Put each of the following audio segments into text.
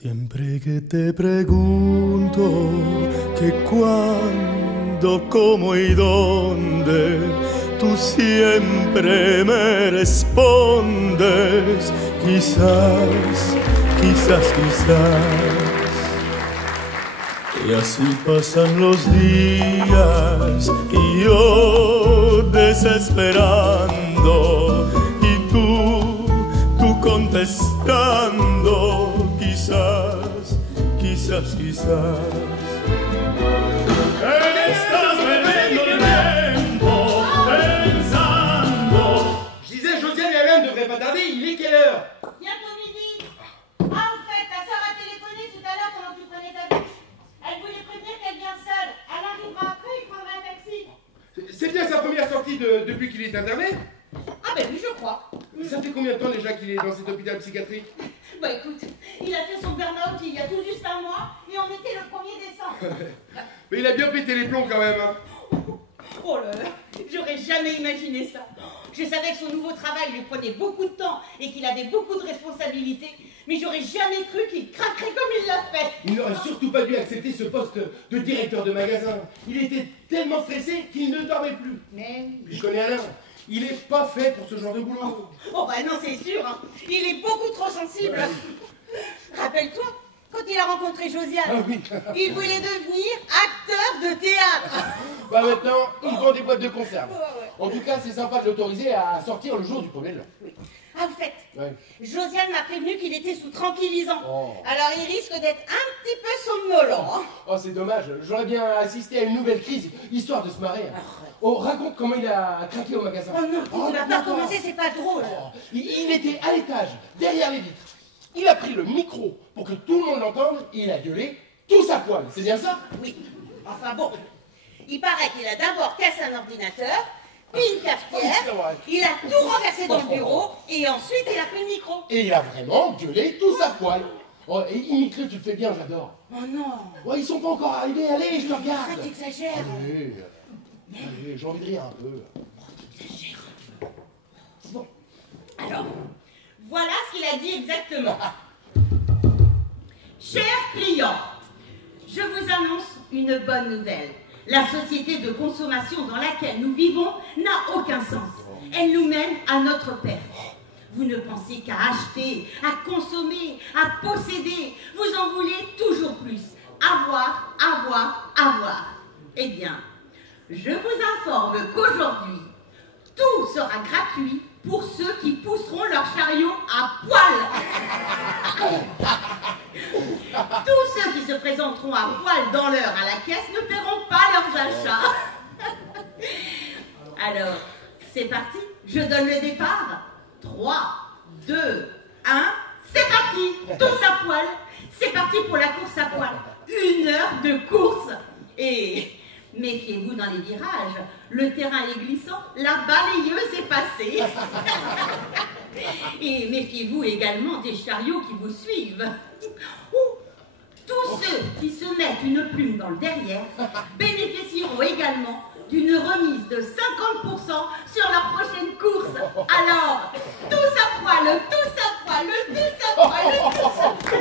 Siempre que te pregunto que cuándo, cómo y dónde, tú siempre me respondes, quizás, quizás, quizás. Y así pasan los días y yo desesperando y tú contestando, quizás, quizás, quizás. Estás perdiendo el tiempo pensando. Je disais, Josiane et Alain ne devraient pas tarder, il est quelle heure? Bientôt midi. Ah, en fait, ta soeur a téléphoné tout à l'heure pendant que tu prenais ta douche. Elle voulait prévenir qu'elle vient seule. Elle arrivera après, il prendra un taxi. C'est bien sa première sortie depuis qu'il est interné? Ah ben oui, je crois. Ça fait combien de temps déjà qu'il est dans cet hôpital psychiatrique? Bah écoute, il a fait son burn-out il y a tout juste un mois et on était le 1er décembre. Mais il a bien pété les plombs quand même, hein. Oh là là, j'aurais jamais imaginé ça. Je savais que son nouveau travail lui prenait beaucoup de temps et qu'il avait beaucoup de responsabilités, mais j'aurais jamais cru qu'il craquerait comme il l'a fait. Il n'aurait surtout pas dû accepter ce poste de directeur de magasin. Il était tellement stressé qu'il ne dormait plus. Mais... Puis je connais Alain. Il est pas fait pour ce genre de boulot. Oh bah non, c'est sûr, hein. Il est beaucoup trop sensible. Rappelle-toi, quand il a rencontré Josiane, Ah oui. il voulait devenir acteur de théâtre. Bah maintenant, il vend des boîtes de conserve. Ouais. En tout cas, c'est sympa de l'autoriser à sortir le jour du pomelo. Oui. Ah, en fait, Ouais. Josiane m'a prévenu qu'il était sous tranquillisant. Oh. Alors il risque d'être un petit peu somnolent. Hein. Oh, c'est dommage. J'aurais bien assisté à une nouvelle crise, histoire de se marrer. Oh, raconte comment il a craqué au magasin. Oh non, tu vas pas commencer, c'est pas drôle. Oh, il était à l'étage, derrière les vitres. Il a pris le micro pour que tout le monde l'entende et il a gueulé tous à poil. C'est bien ça? Oui. Enfin bon, il paraît qu'il a d'abord cassé un ordinateur, puis une cafetière, il a tout renversé dans le bureau et ensuite il a pris le micro. Et il a vraiment gueulé tous à poil. Oh, et imite-le, tu le fais bien, j'adore. Oh non. Oh, ils sont pas encore arrivés, allez, je te regarde. Ah, t'exagères. Allez, j'ai envie de rire un peu. T'exagères. Bon, alors, voilà ce qu'il a dit exactement. Chers clients, je vous annonce une bonne nouvelle. La société de consommation dans laquelle nous vivons n'a aucun sens. Elle nous mène à notre perte. Vous ne pensez qu'à acheter, à consommer, à posséder. Vous en voulez toujours plus. Avoir, avoir, avoir. Eh bien, je vous informe qu'aujourd'hui, tout sera gratuit pour ceux qui pousseront leur chariot à poil. Tous ceux qui se présenteront à poil dans l'heure à la caisse ne paieront pas leurs achats. Alors, c'est parti, je donne le départ. 3, 2, 1, c'est parti, tous à poil. C'est parti pour la course à poil. 1 heure de course. Et méfiez-vous dans les virages, le terrain est glissant, la balayeuse est passée. Et méfiez-vous également des chariots qui vous suivent. Tous ceux qui se mettent une plume dans le derrière bénéficieront également d'une remise de 50% sur leur prochaine course. Alors, tous à poil, tous à poil, tous à poil, tous à poil.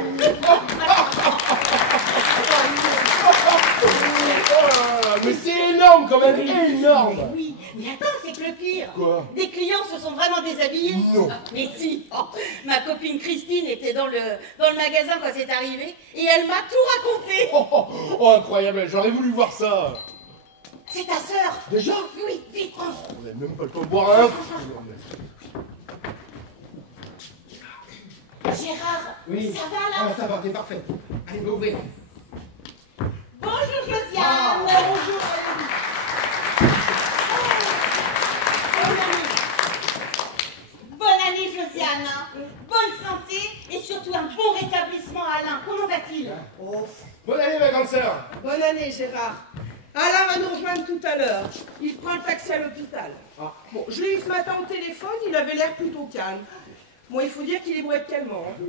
Mais c'est énorme quand même, énorme. Oui, mais attends, c'est que le pire. Quoi? Des clients se sont vraiment déshabillés. Non. Mais si. Oh, ma copine Christine était dans le magasin quand c'est arrivé et elle m'a tout raconté. Oh, incroyable, j'aurais voulu voir ça. C'est ta sœur. Déjà? Oui, vite. On n'a même pas le temps de boire un. Gérard, Oui. ça va là? Ah, ça va, t'es parfait. Allez, va ouvrir. Bonjour Josiane. Ah, bonjour. Bonne année Josiane. Bonne santé et surtout un bon rétablissement Alain. Comment va-t-il? Bonne année, ma grande sœur. Bonne année, Gérard. Alain va nous rejoindre tout à l'heure. Il prend le taxi à l'hôpital. Ah. Bon, je l'ai eu ce matin au téléphone, il avait l'air plutôt calme. Bon, il faut dire qu'il est beau être calmant. Hein.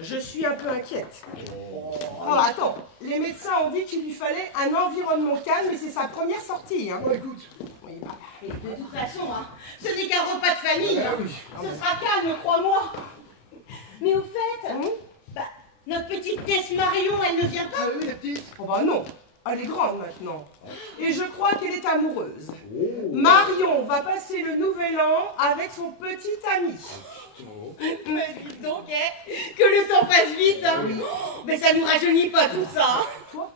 Je suis un peu inquiète. Oh, attends, les médecins ont dit qu'il lui fallait un environnement calme et c'est sa première sortie. Hein. Bon, écoute. Oui, bah, Et de toute façon, hein, ce n'est qu'un repas de famille. Ah Hein. oui. Ce sera calme, crois-moi. Mais au fait, Notre petite nièce Marion, elle ne vient pas? Ah oui, la petite. Oh bah non, elle est grande maintenant. Et je crois qu'elle est amoureuse. Marion va passer le nouvel an avec son petit ami. Mais dites donc, que le temps passe vite, hein. Mais ça nous rajeunit pas tout ça, hein. Toi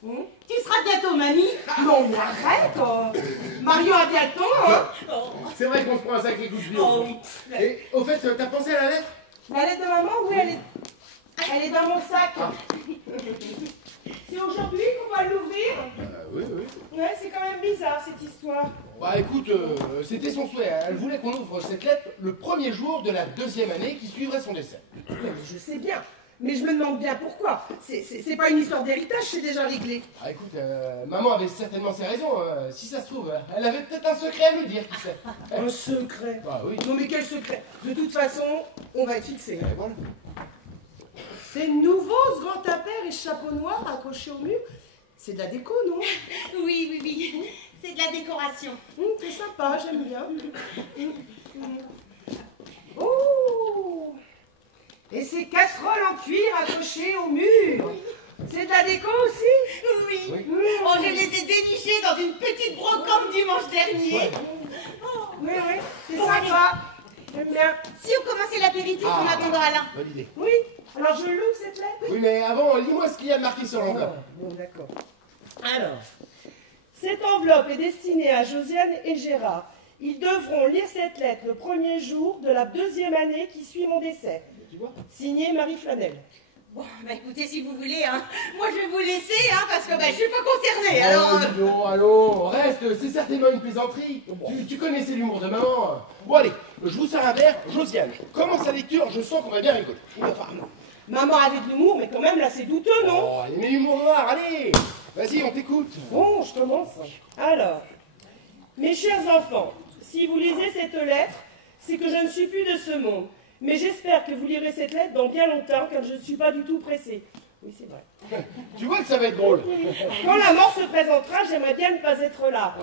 Tu seras bientôt mamie. Non, mais arrête Marion a bien le temps, hein. C'est vrai qu'on se prend un sacré coup de vieux. Oh oui. Et au fait, t'as pensé à la lettre? La lettre de maman, oui, elle est dans mon sac. C'est aujourd'hui qu'on va l'ouvrir? Oui, oui. Ouais, c'est quand même bizarre cette histoire. Bah écoute, c'était son souhait. Elle voulait qu'on ouvre cette lettre le premier jour de la 2e année qui suivrait son décès. Ouais, mais je sais bien. Mais je me demande bien pourquoi. C'est pas une histoire d'héritage, c'est déjà réglé. Ah écoute, maman avait certainement ses raisons. Si ça se trouve, elle avait peut-être un secret à nous dire, qui sait. Un secret? Bah oui. Non mais quel secret? De toute façon, on va être fixé. Et voilà. C'est nouveau ce grand tapère et chapeau noir accroché au mur. C'est de la déco, non? Oui, oui, oui. C'est de la décoration. C'est sympa, j'aime bien. Oh! Et ces casseroles en cuir accrochées au mur. C'est de la déco aussi? Oui. Oui. Oh, je les ai dénichés dans une petite brocante dimanche dernier. Oui, oui, c'est sympa. J'aime bien. Si on commençait l'apéritif en attendant Alain. Bonne idée. Oui, alors je l'ouvre cette lettre? Oui, mais avant, lis-moi ce qu'il y a marqué sur l'enveloppe. Bon, d'accord. Alors, cette enveloppe est destinée à Josiane et Gérard. Ils devront lire cette lettre le premier jour de la 2e année qui suit mon décès. Tu vois? Signé Marie Flanel. Bon, bah écoutez, si vous voulez, hein. Moi je vais vous laisser, hein, parce que bah, je suis pas concernée. Alors. Oh, allons, reste, c'est certainement une plaisanterie. Tu connaissais l'humour de maman. Bon, allez, je vous sers un verre. Josiane, commence la lecture, je sens qu'on va bien rigoler. Enfin, non. Maman avait de l'humour, mais quand même, là, c'est douteux, non? Oh, allez, mets l'humour noir, allez. Vas-y, on t'écoute. Bon, je commence. Alors, mes chers enfants, si vous lisez cette lettre, c'est que je ne suis plus de ce monde. Mais j'espère que vous lirez cette lettre dans bien longtemps, car je ne suis pas du tout pressée. Oui, c'est vrai. Tu vois que ça va être drôle. Quand la mort se présentera, j'aimerais bien ne pas être là.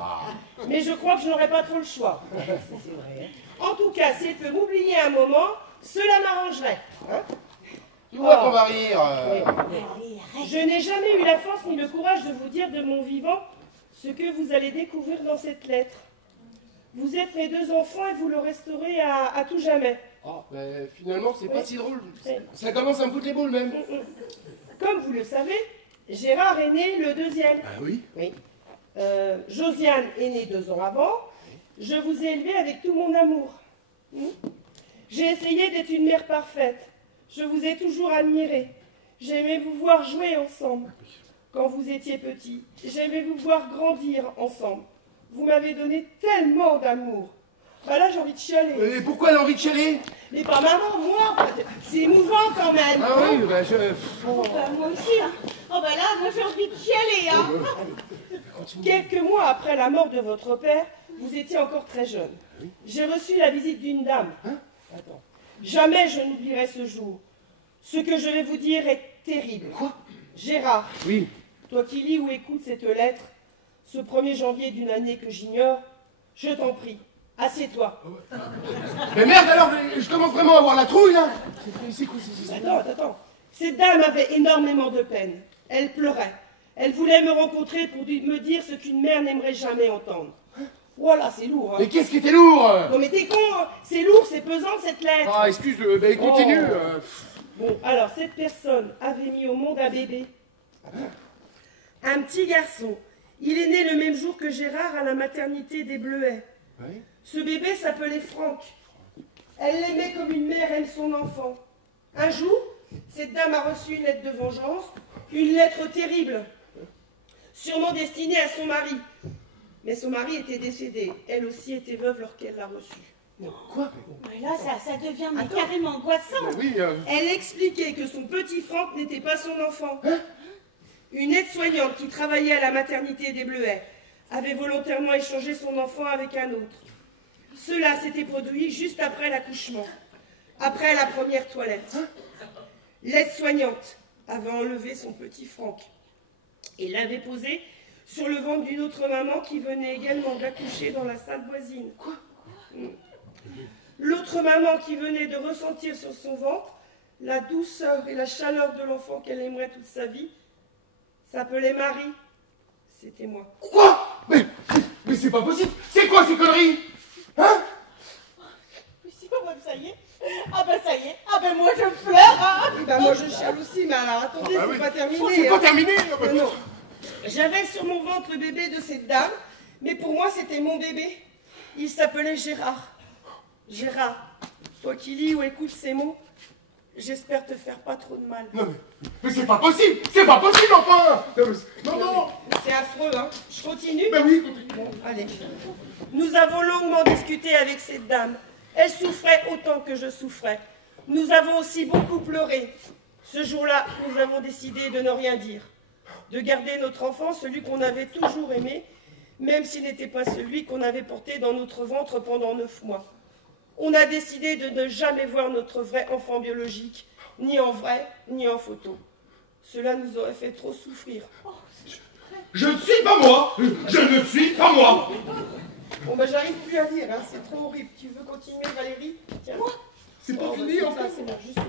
Mais je crois que je n'aurai pas trop le choix. C'est vrai. En tout cas, si elle peut m'oublier un moment, cela m'arrangerait. Hein? Tu vois qu'on va rire. Je n'ai jamais eu la force ni le courage de vous dire de mon vivant ce que vous allez découvrir dans cette lettre. Vous êtes mes 2 enfants et vous le resterez à tout jamais. Oh, ben, finalement, c'est pas Oui. si drôle. Oui. Ça commence à me foutre les boules, même. Comme vous le savez, Gérard est né le 2e. Ah oui? Oui. Josiane est née 2 ans avant. Je vous ai élevé avec tout mon amour. J'ai essayé d'être une mère parfaite. Je vous ai toujours admiré. J'aimais vous voir jouer ensemble. Quand vous étiez petit, j'aimais vous voir grandir ensemble. Vous m'avez donné tellement d'amour. Bah là, j'ai envie de chialer. Et pourquoi elle a envie de chialer? Mais pas maman, moi. C'est émouvant quand même. Ah oui, ben je... Oh, bah, moi aussi, hein. Oh bah là, moi j'ai envie de chialer, hein. Quelques mois après la mort de votre père, vous étiez encore très jeune. J'ai reçu la visite d'une dame. Attends. Jamais je n'oublierai ce jour. Ce que je vais vous dire est terrible. Quoi? Gérard, Oui. toi qui lis ou écoutes cette lettre, ce 1er janvier d'une année que j'ignore, je t'en prie, assieds-toi. Mais merde alors, je commence vraiment à avoir la trouille, là. C'est quoi ça? Attends. Cette dame avait énormément de peine. Elle pleurait. Elle voulait me rencontrer pour me dire ce qu'une mère n'aimerait jamais entendre. Voilà, c'est lourd, hein. Mais qu'est-ce qui était lourd? Non mais t'es con, hein. C'est lourd, c'est pesant cette lettre. Ah, excuse, ben continue. Oh. Bon, alors cette personne avait mis au monde un bébé. Un petit garçon. Il est né le même jour que Gérard à la maternité des Bleuets. Oui. Ce bébé s'appelait Franck. Elle l'aimait comme une mère aime son enfant. Un jour, cette dame a reçu une lettre de vengeance, une lettre terrible, sûrement destinée à son mari. Mais son mari était décédé. Elle aussi était veuve lorsqu'elle l'a reçue. Quoi? Mais là, ça devient mais Attends. carrément angoissant. Ben oui, Elle expliquait que son petit Franck n'était pas son enfant. Une aide-soignante qui travaillait à la maternité des Bleuets avait volontairement échangé son enfant avec un autre. Cela s'était produit juste après l'accouchement, après la première toilette. L'aide-soignante avait enlevé son petit Franck et l'avait posé sur le ventre d'une autre maman qui venait également d'accoucher dans la salle voisine. Quoi? L'autre maman qui venait de ressentir sur son ventre la douceur et la chaleur de l'enfant qu'elle aimerait toute sa vie, s'appelait Marie. C'était moi. Quoi? Mais c'est pas possible. C'est quoi ces conneries? Hein? Si, ça y est. Ah ben ça y est. Ah ben moi je pleure. Hein. Ben moi je chiale aussi, mais alors attendez, c'est pas terminé. Oh, c'est pas terminé. Non. J'avais sur mon ventre le bébé de cette dame, mais pour moi c'était mon bébé. Il s'appelait Gérard. Gérard, toi qui lis ou écoutes ces mots, j'espère te faire pas trop de mal. Non mais c'est pas possible. C'est pas possible enfin. Non. C'est affreux, hein. Je continue? Ben oui, continue. Bon, allez. Nous avons longuement discuté avec cette dame. Elle souffrait autant que je souffrais. Nous avons aussi beaucoup pleuré. Ce jour-là, nous avons décidé de ne rien dire. De garder notre enfant, celui qu'on avait toujours aimé, même s'il n'était pas celui qu'on avait porté dans notre ventre pendant 9 mois. On a décidé de ne jamais voir notre vrai enfant biologique, ni en vrai, ni en photo. Cela nous aurait fait trop souffrir. Je ne suis pas moi. Je ne suis pas moi. Bon ben j'arrive plus à dire, hein. C'est trop horrible. Tu veux continuer, Valérie? Tiens. C'est pas fini en fait. C'est bon, juste.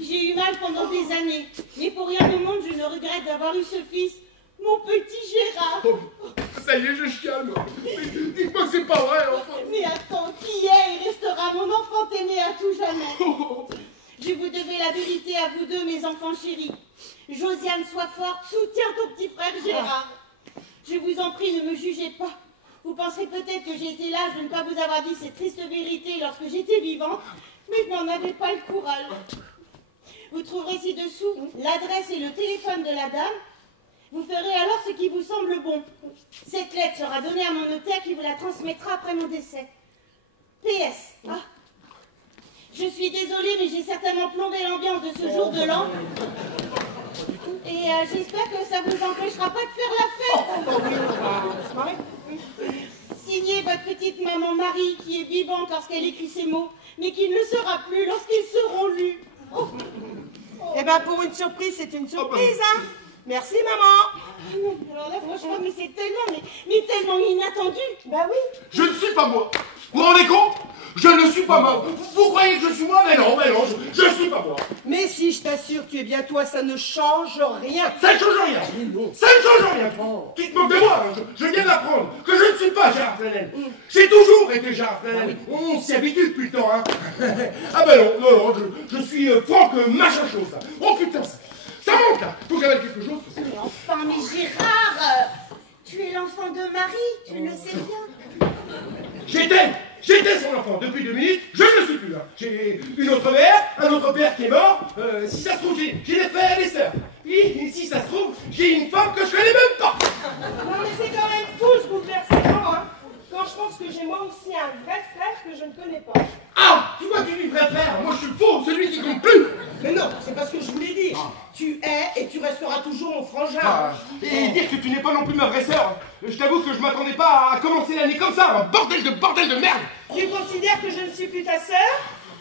J'ai eu mal pendant des années, mais pour rien au monde, je ne regrette d'avoir eu ce fils, mon petit Gérard. Ça y est, je chiale, moi. Dites-moi que c'est pas vrai, enfin. Mais attends, qui est et restera mon enfant aimé à tout jamais? Je vous devais la vérité à vous deux, mes enfants chéris. Josiane, sois forte, soutiens ton petit frère Gérard. Je vous en prie, ne me jugez pas. Vous penserez peut-être que j'ai été lâche de ne pas vous avoir dit cette triste vérité lorsque j'étais vivante, mais je n'en avais pas le courage. Vous trouverez ci-dessous l'adresse et le téléphone de la dame. Vous ferez alors ce qui vous semble bon. Cette lettre sera donnée à mon notaire qui vous la transmettra après mon décès. PS. Ah. Je suis désolée, mais j'ai certainement plombé l'ambiance de ce jour de l'an. Et j'espère que ça ne vous empêchera pas de faire la fête. Signez votre petite maman Marie, qui est vivante lorsqu'elle écrit ces mots, mais qui ne le sera plus lorsqu'ils seront lus. Eh ben pour une surprise, c'est une surprise, hein. Merci, maman. Alors là, franchement, mais c'est tellement, mais tellement inattendu. Bah oui. Je ne suis pas moi. Vous vous rendez compte? Je ne suis pas moi. Vous croyez que je suis moi? Mais non, je ne suis pas moi. Mais si, je t'assure, tu es bien toi, ça ne change rien. Ça ne change rien. Ça ne change rien. Tu te moques de moi. Je viens d'apprendre que je ne suis pas Gérard Flanel. J'ai toujours été Gérard Flanel. On s'y habitue depuis le temps, hein. Ah ben non, je suis Franck machin chose. Oh putain, ça manque là. Faut que j'avale quelque chose. Mais enfin, mais Gérard, tu es l'enfant de Marie, tu le sais bien. J'étais son enfant depuis 2 minutes, je ne suis plus là. J'ai une autre mère, un autre père qui est mort. Si ça se trouve, j'ai des frères et des sœurs. Et si ça se trouve, j'ai une femme que je connais même pas. Non mais c'est quand même fou ce bouleversement, hein. Quand je pense que j'ai moi aussi un vrai frère que je ne connais pas. Ah, tu vois, tu dis vrai frère, moi je suis faux, celui qui compte plus. Mais non, c'est pas ce que je voulais dire. Tu es et tu resteras toujours mon frangin. Et dire que tu n'es pas non plus ma vraie sœur. Je t'avoue que je m'attendais pas à commencer l'année comme ça, un bordel de merde. Tu considères que je ne suis plus ta sœur?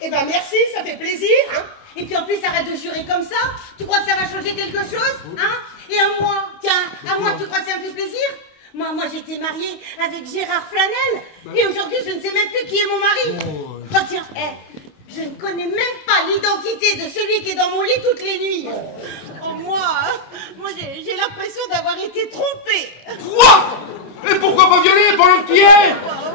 Eh ben merci, ça fait plaisir, hein. Et puis en plus, arrête de jurer comme ça. Tu crois que ça va changer quelque chose, hein? Et à moi, tiens, à moi, tu crois que ça me fait plaisir? Moi, j'étais mariée avec Gérard Flanel. Et aujourd'hui, je ne sais même plus qui est mon mari. Oh, tiens, je ne connais même pas l'identité de celui qui est dans mon lit toutes les nuits. Oh, moi, j'ai l'impression d'avoir été trompée. Quoi? Et pourquoi pas violer pendant que tu y es?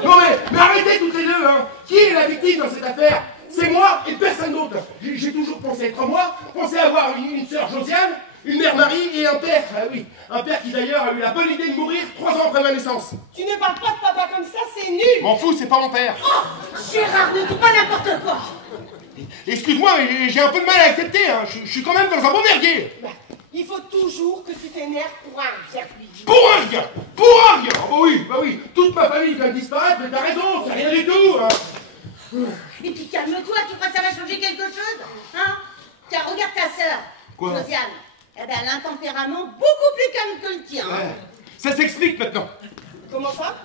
Non mais arrêtez toutes les deux, hein. Qui est la victime dans cette affaire? C'est moi et personne d'autre. J'ai toujours pensé être moi, pensé avoir une sœur Josiane, une mère Marie et un père. Ah oui, un père qui d'ailleurs a eu la bonne idée de mourir 3 ans après ma naissance. Tu ne parles pas de papa comme ça, c'est nul. M'en fous, c'est pas mon père. Oh, Gérard, ne dis pas n'importe quoi. Excuse-moi, mais j'ai un peu de mal à accepter, hein. Je suis quand même dans un bon merdier. Bah, il faut toujours que tu t'énerves pour un rien. Pour un rien. Pour un rien. Oh, bah oui, toute ma famille vient de disparaître, mais t'as raison, c'est rien du tout, hein. Et puis calme-toi, tu crois que ça va changer quelque chose, hein? Tiens, regarde ta sœur, Quoi? Josiane. Eh ben, elle a un tempérament beaucoup plus calme que le tien. Ouais. Ça s'explique maintenant. Comment ça?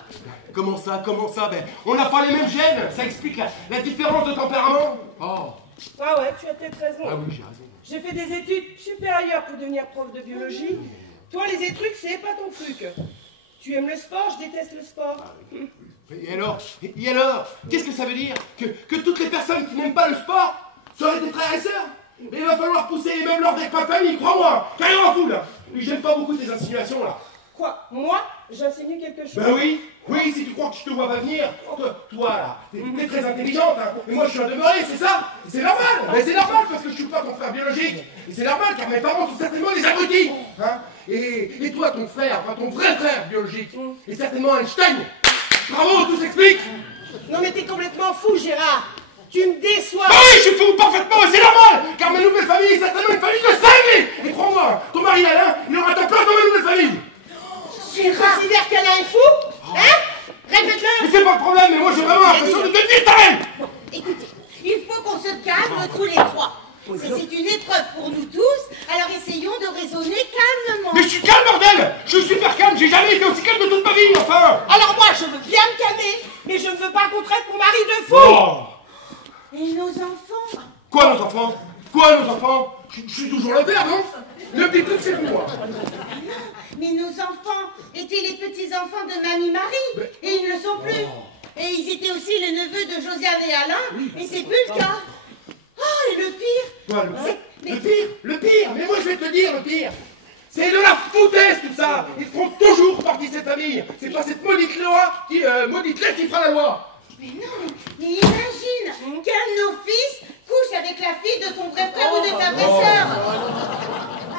Comment ça? Ben, on n'a pas les mêmes gènes, ça explique la différence de tempérament. Oh. Ah ouais, tu as peut-être raison. Ah oui, j'ai raison. J'ai fait des études supérieures pour devenir prof de biologie. Toi, les études, c'est pas ton truc. Tu aimes le sport, je déteste le sport. Et alors? Qu'est-ce que ça veut dire? Que toutes les personnes qui n'aiment pas le sport Ça aurait été frère et sœur. Mais il va falloir pousser les mêmes l'ordre avec ma famille, crois-moi. Carrément en fou, là. Et j'aime pas beaucoup tes insinuations, là. Quoi? Moi? J'insinue quelque chose? Ben oui, oui, si tu crois que je te vois pas venir, toi là, t'es très intelligente, hein, et moi je suis un demeuré, c'est ça? C'est normal, mais c'est normal parce que je suis pas ton frère biologique, et c'est normal car mes parents sont certainement des abrutis, hein, et toi ton frère, enfin ton vrai frère biologique, est certainement Einstein. Bravo, tout s'explique. Non mais t'es complètement fou, Gérard. Tu me déçois. Ah oui, je suis fou, parfaitement, et c'est normal, car ma nouvelle famille est certainement une famille de cinglés, et crois-moi, ton mari Alain, il aura ta place dans ma nouvelle famille. Tu considères qu'Alain est fou? Hein? Répète-le! Mais c'est pas le problème, mais moi j'ai vraiment l'impression de devenir ta reine. Écoutez, il faut qu'on se calme tous les trois. C'est une épreuve pour nous tous, alors essayons de raisonner calmement. Mais je suis calme, bordel. Je suis super calme, j'ai jamais été aussi calme de toute ma vie, enfin. Alors moi, je veux bien me calmer, mais je ne veux pas qu'on traite mon mari de fou! Oh. Et nos enfants? Quoi nos enfants? Quoi nos enfants? Je suis toujours le père, non? Le petit truc c'est moi. Mais nos enfants étaient les petits-enfants de Mamie Marie, et ils ne le sont plus. Et ils étaient aussi les neveux de Josiane et Alain, et c'est plus le cas. Oh, et le pire? Quoi, le pire, mais moi je vais te le dire, le pire. C'est de la foutaise tout ça. Ils feront toujours partie de cette famille. C'est pas cette maudite loi maudite lettre qui fera la loi. Mais non, mais imagine qu'un de nos fils couche avec la fille de ton vrai frère ou de ta vraie sœur.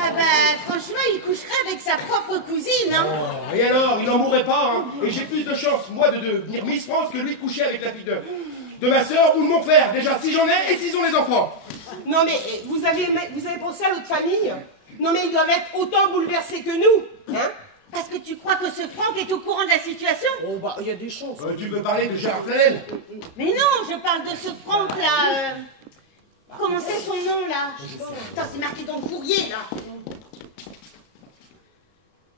Ah bah franchement, il coucherait avec sa propre cousine, hein. Oh, et alors, il n'en mourrait pas, hein. Et j'ai plus de chance, moi, de devenir Miss France que lui de coucher avec la fille de ma sœur ou de mon frère. Déjà, si j'en ai et s'ils ont les enfants. Non mais vous avez pensé à l'autre famille? Non mais ils doivent être autant bouleversés que nous, hein? Parce que tu crois que ce Franck est au courant de la situation? Oh bah, il y a des chances. Tu veux parler de Gérard Flanel? Mais non, je parle de ce Franck là. Comment c'est son nom là? Attends, c'est marqué dans le courrier là.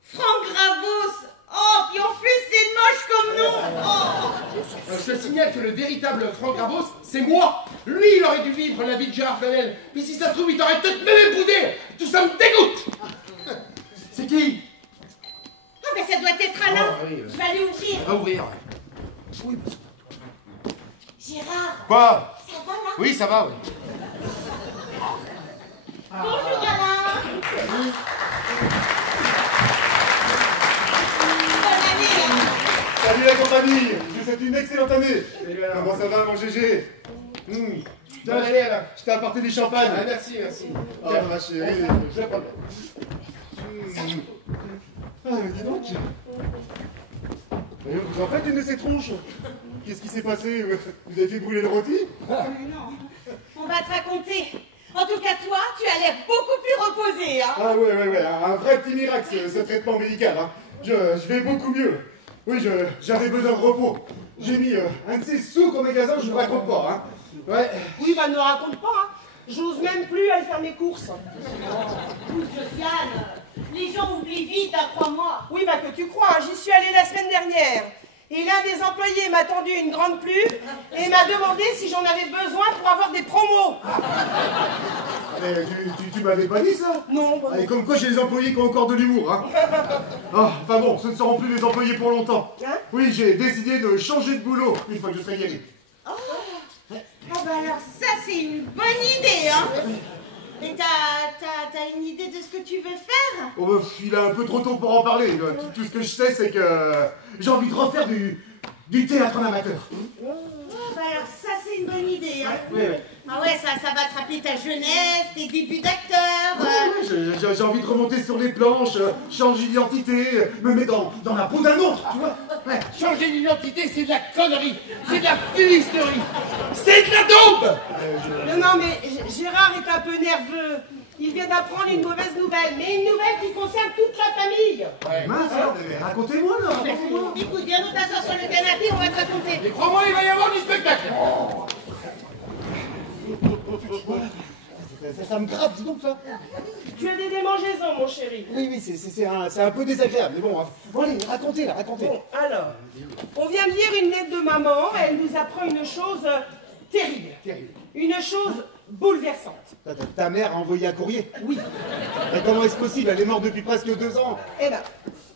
Franck Gravos. Oh, puis en plus c'est moche comme nom. Oh. Je te signale que le véritable Franck Gravos, c'est moi. Lui, il aurait dû vivre la vie de Gérard Flanel. Mais si ça se trouve, il t'aurait peut-être même épousé. Tout ça me dégoûte. C'est qui? Ah ben ça doit être Alain. Oh, oui, Je vais aller ouvrir. Va ouvrir. Oui. Gérard, Quoi? ça va là? Oui, ça va, oui. Bonjour Alain. Bonne année. Salut la compagnie, je vous souhaite une excellente année. Comment ça va mon GG? Tiens, allez, Alain. Je t'ai apporté du champagne. Ah, merci, merci. Oh ma chérie. Je vais prendre. Ah mais dis donc. Vous en faites une de ces tronches? Qu'est-ce qui s'est passé? Vous avez fait brûler le rôti? Non, on va te raconter. En tout cas, toi, tu as l'air beaucoup plus reposé, hein. Ah ouais, un vrai petit miracle ce traitement médical. Hein. Je vais beaucoup mieux. Oui, j'avais besoin de repos. J'ai mis un de ces sous au magasin, je vous raconte pas. Hein. Ouais. Oui, bah ne raconte pas, hein. J'ose même plus aller faire mes courses. Josiane, les gens oublient vite, hein, crois-moi. Oui, bah que tu crois, hein. J'y suis allée la semaine dernière. Et l'un des employés m'a tendu une grande plume et m'a demandé si j'en avais besoin pour avoir des promos. Tu m'avais pas dit ça? Non, bah non. Et comme quoi j'ai des employés qui ont encore de l'humour. Hein. Oh, enfin bon, ce ne seront plus les employés pour longtemps. Hein? Oui, j'ai décidé de changer de boulot une fois que je serai guéri. Oh, ah bah alors ça, c'est une bonne idée, hein. Et t'as une idée de ce que tu veux faire? Oh, bah, il est un peu trop tôt pour en parler. Tout ce que je sais, c'est que j'ai envie de refaire du théâtre en amateur. Oh, bah alors ça, c'est une bonne idée, hein. Oui. Ah ouais, ça va te rappeler ta jeunesse, tes débuts d'acteur. J'ai envie de remonter sur les planches, changer d'identité, me mettre dans la peau d'un autre, tu vois. Ouais. Changer d'identité, c'est de la connerie. C'est de la fumisterie. C'est de la daube. Non, mais Gérard est un peu nerveux. Il vient d'apprendre une mauvaise nouvelle, mais une nouvelle qui concerne toute la famille. Mince, racontez-moi là, racontez-moi. Écoute, viens nous t'asseoir sur le canapé, on va te raconter. Et crois-moi, il va y avoir du spectacle. Ça me gratte, dis donc ça. Tu as des démangeaisons, mon chéri. Oui, c'est un peu désagréable, mais bon, allez, racontez. Bon, alors, on vient de lire une lettre de maman, elle nous apprend une chose terrible. Une chose bouleversante. Ta mère a envoyé un courrier? Oui. Mais comment est-ce possible? Elle est morte depuis presque 2 ans. Eh ben,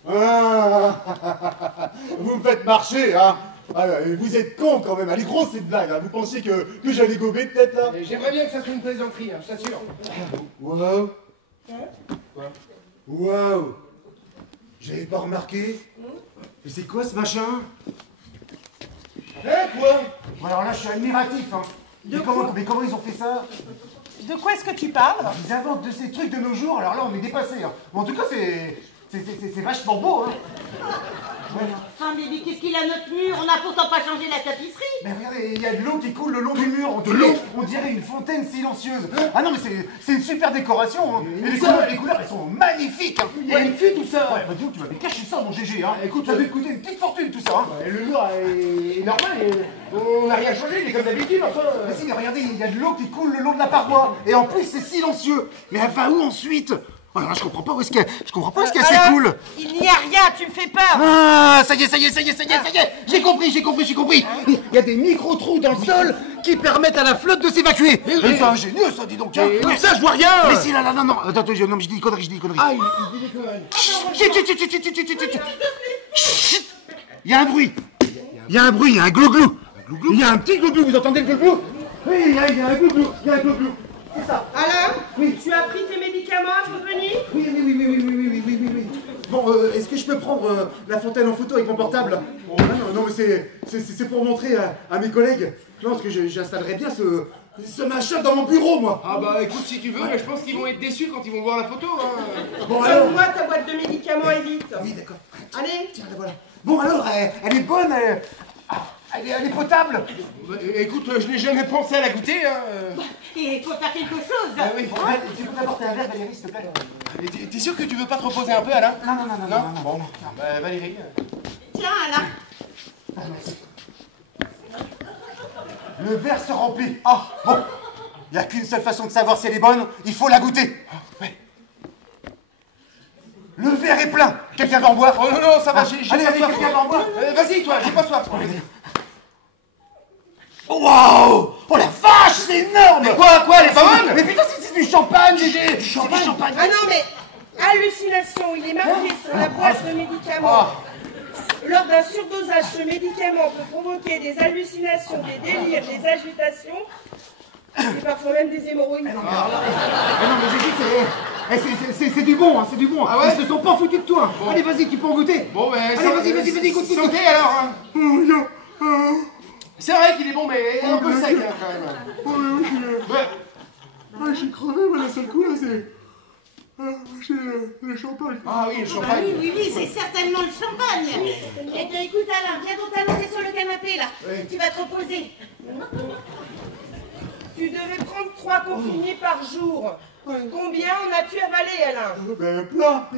Ah, vous me faites marcher, hein. Ah, vous êtes con quand même. Elle est grosse cette blague. Hein. Vous pensiez que j'allais gober peut-être là? J'aimerais bien que ça soit une plaisanterie, hein, je t'assure. Wow. Quoi? Waouh. J'avais pas remarqué. Mais c'est quoi ce machin? Quoi? Bon, alors là, je suis admiratif. Hein. Mais comment ils ont fait ça? De quoi est-ce que tu parles? Ils inventent de ces trucs de nos jours. Alors là, on est dépassés. Hein. Bon, en tout cas, c'est vachement beau. Hein. Enfin, mais qu'est-ce qu'il a notre mur? On n'a pourtant pas changé la tapisserie. Mais regardez, il y a de l'eau qui coule le long du mur. On dirait une fontaine silencieuse. Ah non, mais c'est une super décoration. Hein. Et les couleurs, elles sont magnifiques. Hein. Il y a une fuite tout ça. Ouais, bah dis donc, tu m'avais caché ça, mon GG. Hein. Écoute, ça devait coûter une petite fortune tout ça. Hein. Le mur est normal, on n'a rien changé, il est comme d'habitude, enfin. Mais si, regardez, il y a de l'eau qui coule le long de la paroi. Et en plus, c'est silencieux. Mais elle va où ensuite? Oh là, je comprends pas où est-ce qu'elle s'écoule. Il n'y a rien, tu me fais peur. Ah, ça y est. J'ai compris. Il y a des micro-trous dans le sol qui permettent à la flotte de s'évacuer. C'est ingénieux, ça, dis donc. Hein. Mais ça, je vois rien. Mais si, là, non. Attends, je dis des conneries, Ah, il dit des conneries. Chut. Il y a un bruit. Il y a un glouglou. Il y a un petit glouglou, vous entendez le glouglou? Oui, il y a un glouglou. C'est ça. Alain, Oui. tu as pris tes médicaments avant de venir? Oui. Bon, est-ce que je peux prendre la fontaine en photo avec mon portable? Non, mais c'est pour montrer à mes collègues. Non, parce que j'installerai bien ce machin dans mon bureau, moi. Ah bah écoute, si tu veux, mais je pense qu'ils vont être déçus quand ils vont voir la photo. Hein. Bon, alors... Donne-moi ta boîte de médicaments et vite. Oui, d'accord. Allez. Tiens, la voilà. Bon, alors, elle est bonne, elle est potable. Bah, écoute, je n'ai jamais pensé à la goûter. Hein. Et il faut faire quelque chose. Ah oui. Tu peux m'apporter un verre, Valérie, s'il te plaît? T'es sûr que tu veux pas te reposer un peu, Alain? Non. Bon, bah Valérie. Tiens, Alain. Ah, merci. Le verre se remplit. Ah, bon. Il n'y a qu'une seule façon de savoir si elle est bonne, il faut la goûter. Ouais. Le verre est plein. Quelqu'un va en boire? Oh non, ça va, j'ai Allez, pas soif. quelqu'un va en boire? Vas-y, toi, j'ai pas soif. Oh, waouh! Oh la vache, c'est énorme! Mais quoi, elle est pas bonne? Mais putain, c'est du champagne, GG! Du champagne! Ah non, mais hallucination, il est marqué sur la boîte de médicaments. Lors d'un surdosage, ce médicament peut provoquer des hallucinations, des délires, des agitations et parfois même des hémorroïdes. Mais non, mais GG, c'est du bon, hein, c'est du bon. Ah ouais? Ils se sont pas foutus de toi. Bon. Allez, vas-y, tu peux en goûter. Bon, ben... Allez, vas-y, goûte. Santé, alors, hein. C'est vrai qu'il est bon, mais un peu sec, hein, quand même. Ouais. J'ai crevé, moi, d'un seul coup, là, c'est... J'ai le champagne. Ah oui, le Ah champagne. oui, c'est certainement le champagne. Eh bien, écoute, Alain, viens donc t'allonger sur le canapé, là. Oui. Tu vas te reposer. Tu devais prendre 3 comprimés par jour. Combien en as-tu avalé, Alain? Ben, plein.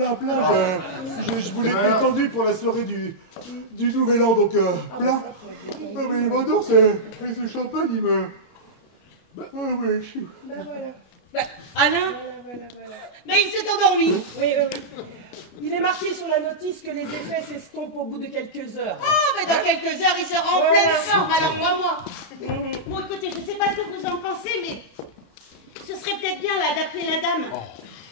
Je voulais être détendu pour la soirée du Nouvel An, donc plein. Non, mais j'adore ce champagne, il me... Ah ouais, je suis... Voilà. Alain, Voilà. mais il s'est endormi. Oui. Il est marqué sur la notice que les effets s'estompent au bout de quelques heures. Oh, mais dans quelques heures, il sera en Voilà. pleine forme, alors crois-moi. Bon, écoutez, je sais pas ce que vous en pensez, mais ce serait peut-être bien, là, d'appeler la dame.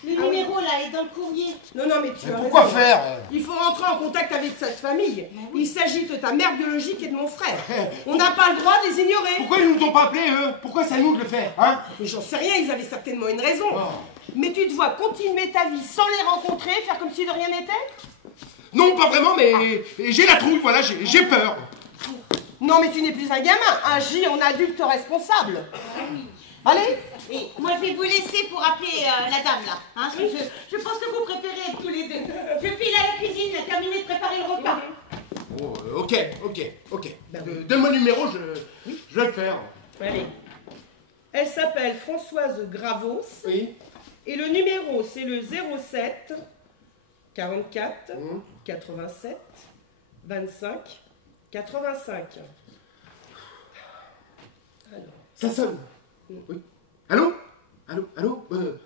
Le numéro, là, est dans le courrier. Non, mais tu as Pourquoi raison. faire? Il faut rentrer en contact avec cette famille. Il s'agit de ta mère biologique et de mon frère. On n'a pas le droit de les ignorer. Pourquoi ils nous ont pas appelés, eux? Pourquoi c'est à nous de le faire, hein? Mais j'en sais rien, ils avaient certainement une raison. Mais tu te vois continuer ta vie sans les rencontrer, faire comme si de rien n'était? Non, pas vraiment, mais j'ai la trouille, voilà, j'ai peur. Non, mais tu n'es plus un gamin, un J en adulte responsable. Allez. Et moi, je vais vous laisser pour appeler la dame, là. Hein, je pense que vous préférez être tous les deux. Je file à la cuisine, terminer de préparer le repas. Oh, ok. Donne-moi le numéro, je vais le faire. Allez. Elle s'appelle Françoise Gravos. Oui. Et le numéro, c'est le 07 44 87 25 85. Alors. Ça sonne. Oui. Allô?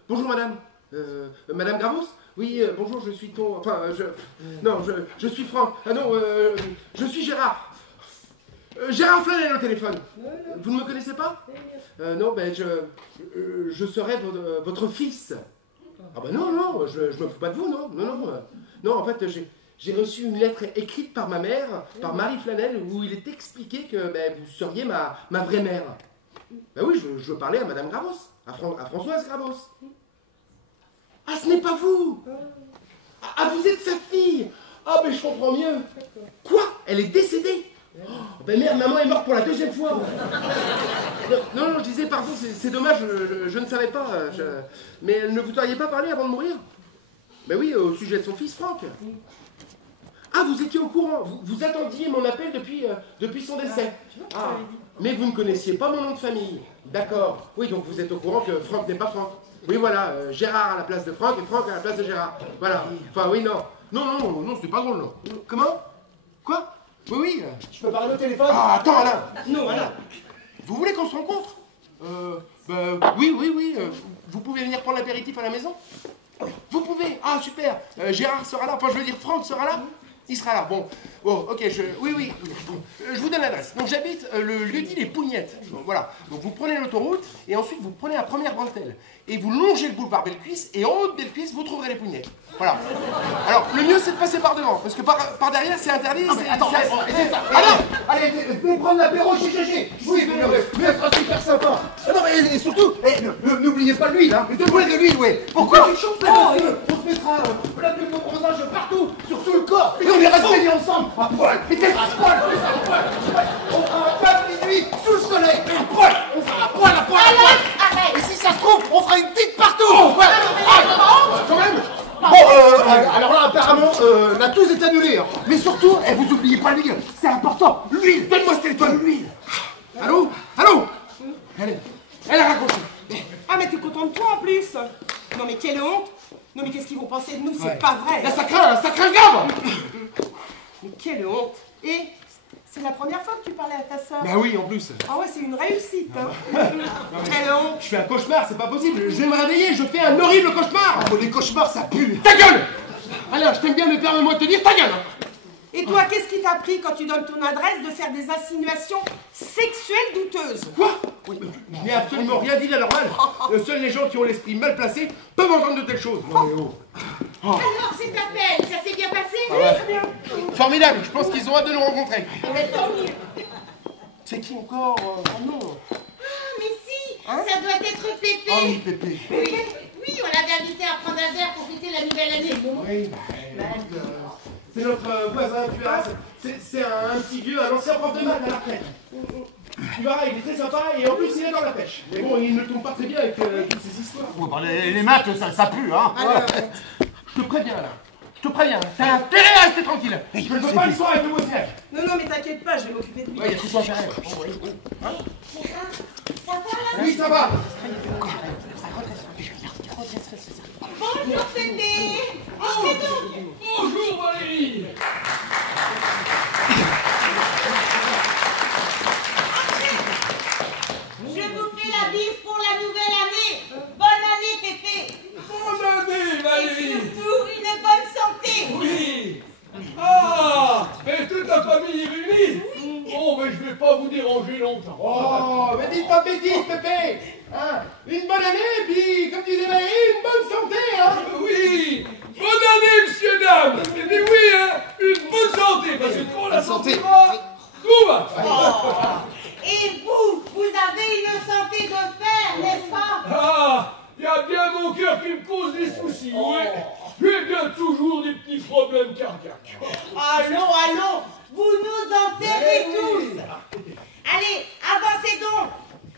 Bonjour, madame. Madame Gravos? Oui, bonjour, je suis ton... Enfin, je suis Franck. Ah non, je suis Gérard. Gérard Flanel au téléphone. Vous ne me connaissez pas? Non, ben je serai votre fils. Ah ben non, je me fous pas de vous, non. Non, en fait, j'ai reçu une lettre écrite par ma mère, par Marie Flanel, où il est expliqué que vous seriez ma vraie mère. Ben oui, je veux parler à Madame Gravos, à Françoise Gravos. Ah, ce n'est pas vous! Ah, vous êtes sa fille! Ah, mais je comprends mieux. Quoi? Elle est décédée? Oh, ben merde, maman est morte pour la 2e fois. Non, je disais, pardon, c'est dommage, je ne savais pas. Mais ne vous auriez pas parlé avant de mourir? Ben oui, au sujet de son fils, Franck. Ah, vous étiez au courant, vous attendiez mon appel depuis son décès. Ah, mais vous ne connaissiez pas mon nom de famille. D'accord. Oui, donc vous êtes au courant que Franck n'est pas Franck. Oui, voilà, Gérard à la place de Franck et Franck à la place de Gérard. Voilà. Enfin, oui, non. Non, c'était pas drôle, non. Comment? Quoi? Oui. Je peux parler au téléphone? Ah, attends, Alain. Non, Alain. Vous voulez qu'on se rencontre? Oui. Vous pouvez venir prendre l'apéritif à la maison? Vous pouvez. Ah, super. Gérard sera là. Enfin, je veux dire, Franck sera là. Il sera là. Bon, ok, oui. Bon, je vous donne l'adresse. Donc, j'habite le lieu-dit Les Pougnettes. Bon, voilà. Donc, vous prenez l'autoroute et ensuite, vous prenez la première bretelle. Et vous longez le boulevard Bellecuisse et en haut de Bellecuisse, vous trouverez Les Pougnettes. Voilà. Alors, le mieux, c'est de passer par devant. Parce que par derrière, c'est interdit. Attends, c'est ça. Allez, venez prendre l'apéro chez GG. Oui, mais elle sera super sympa. Non, mais surtout, n'oubliez pas l'huile, hein. Donnez de l'huile, ouais. Pourquoi tu chantes? On se mettra plein de bronzage partout, sur tout le corps. Et on ira se baigner ensemble, à poil. Et t'es à poil, à poil. On fera un bain de minuit, sous le soleil, à poil. On fera à poil. Arrête. Et si ça se trouve, on fera une petite partout. Quand même. Bon, alors là, apparemment, la touze est annulée. Hein. Mais surtout, vous oubliez pas l'huile. C'est important. L'huile. Donne-moi ce téléphone. L'huile. Allô? Elle a raccroché. Ah, mais t'es content de toi en plus. Non, mais quelle honte. Non, mais qu'est-ce qu'ils vont penser de nous? C'est pas vrai. Là, ça craint grave. Mais quelle honte. Et c'est la première fois que tu parlais à ta sœur. Bah oui, en plus. Ah ouais, c'est une réussite, hein. Quelle honte. Je fais un cauchemar, c'est pas possible. Je vais me réveiller, je fais un horrible cauchemar. Ah, bon, les cauchemars, ça pue. Ta gueule! Alain, je t'aime bien, mais permets-moi de te dire ta gueule. Et toi, qu'est-ce qui t'a pris quand tu donnes ton adresse de faire des insinuations sexuelles douteuses? Quoi? Je n'ai absolument rien dit d'anormal. Seuls les gens qui ont l'esprit mal placé peuvent entendre de telles choses. Alors, cet appel, ça s'est bien passé? Oui, très bien. Formidable, je pense qu'ils ont hâte de nous rencontrer. Mais tant mieux. C'est qui encore? Oh non. Ah, mais si, ça doit être Pépé. Ah oui, Pépé. Oui, on l'avait invité à prendre un verre pour fêter la nouvelle année. Oui, c'est notre voisin, tu vois. C'est un petit vieux, un ancien prof de maths à la retraite. Tu vois, il est très sympa et en plus il est dans la pêche. Mais bon, il ne tombe pas très bien avec toutes ces histoires. Bon, bah, les maths, ça pue, hein. Je te préviens là. Je te préviens. T'as intérêt à rester tranquille. Je ne veux pas l'histoire avec le voisinage. Non, mais t'inquiète pas, je vais m'occuper de lui. Ouais, il y a tout son intérêt. Ça va là? Oui, ça va. Bonjour Pépé. Entrez donc. Bonjour Valérie. Je vous fais la bise pour la nouvelle année. Bonne année Pépé. Bonne année Valérie. Et surtout une bonne santé. Oui. Ah, et toute la famille est réunie. Bon, mais je vais pas vous déranger longtemps. Oh, mais dites pas de bêtises, Pépé. Hein, une bonne année, puis comme disait Valérie, une bonne santé, hein. Oui. Bonne année, monsieur, dame. Eh bien oui, hein, une bonne santé, parce que quand la santé va, tout va. Et vous avez une santé de fer, n'est-ce pas? Ah, il y a bien mon cœur qui me cause des soucis, oui. J'ai bien toujours des petits problèmes cardiaques. Allons, vous nous enterrez tous. Allez, avancez donc.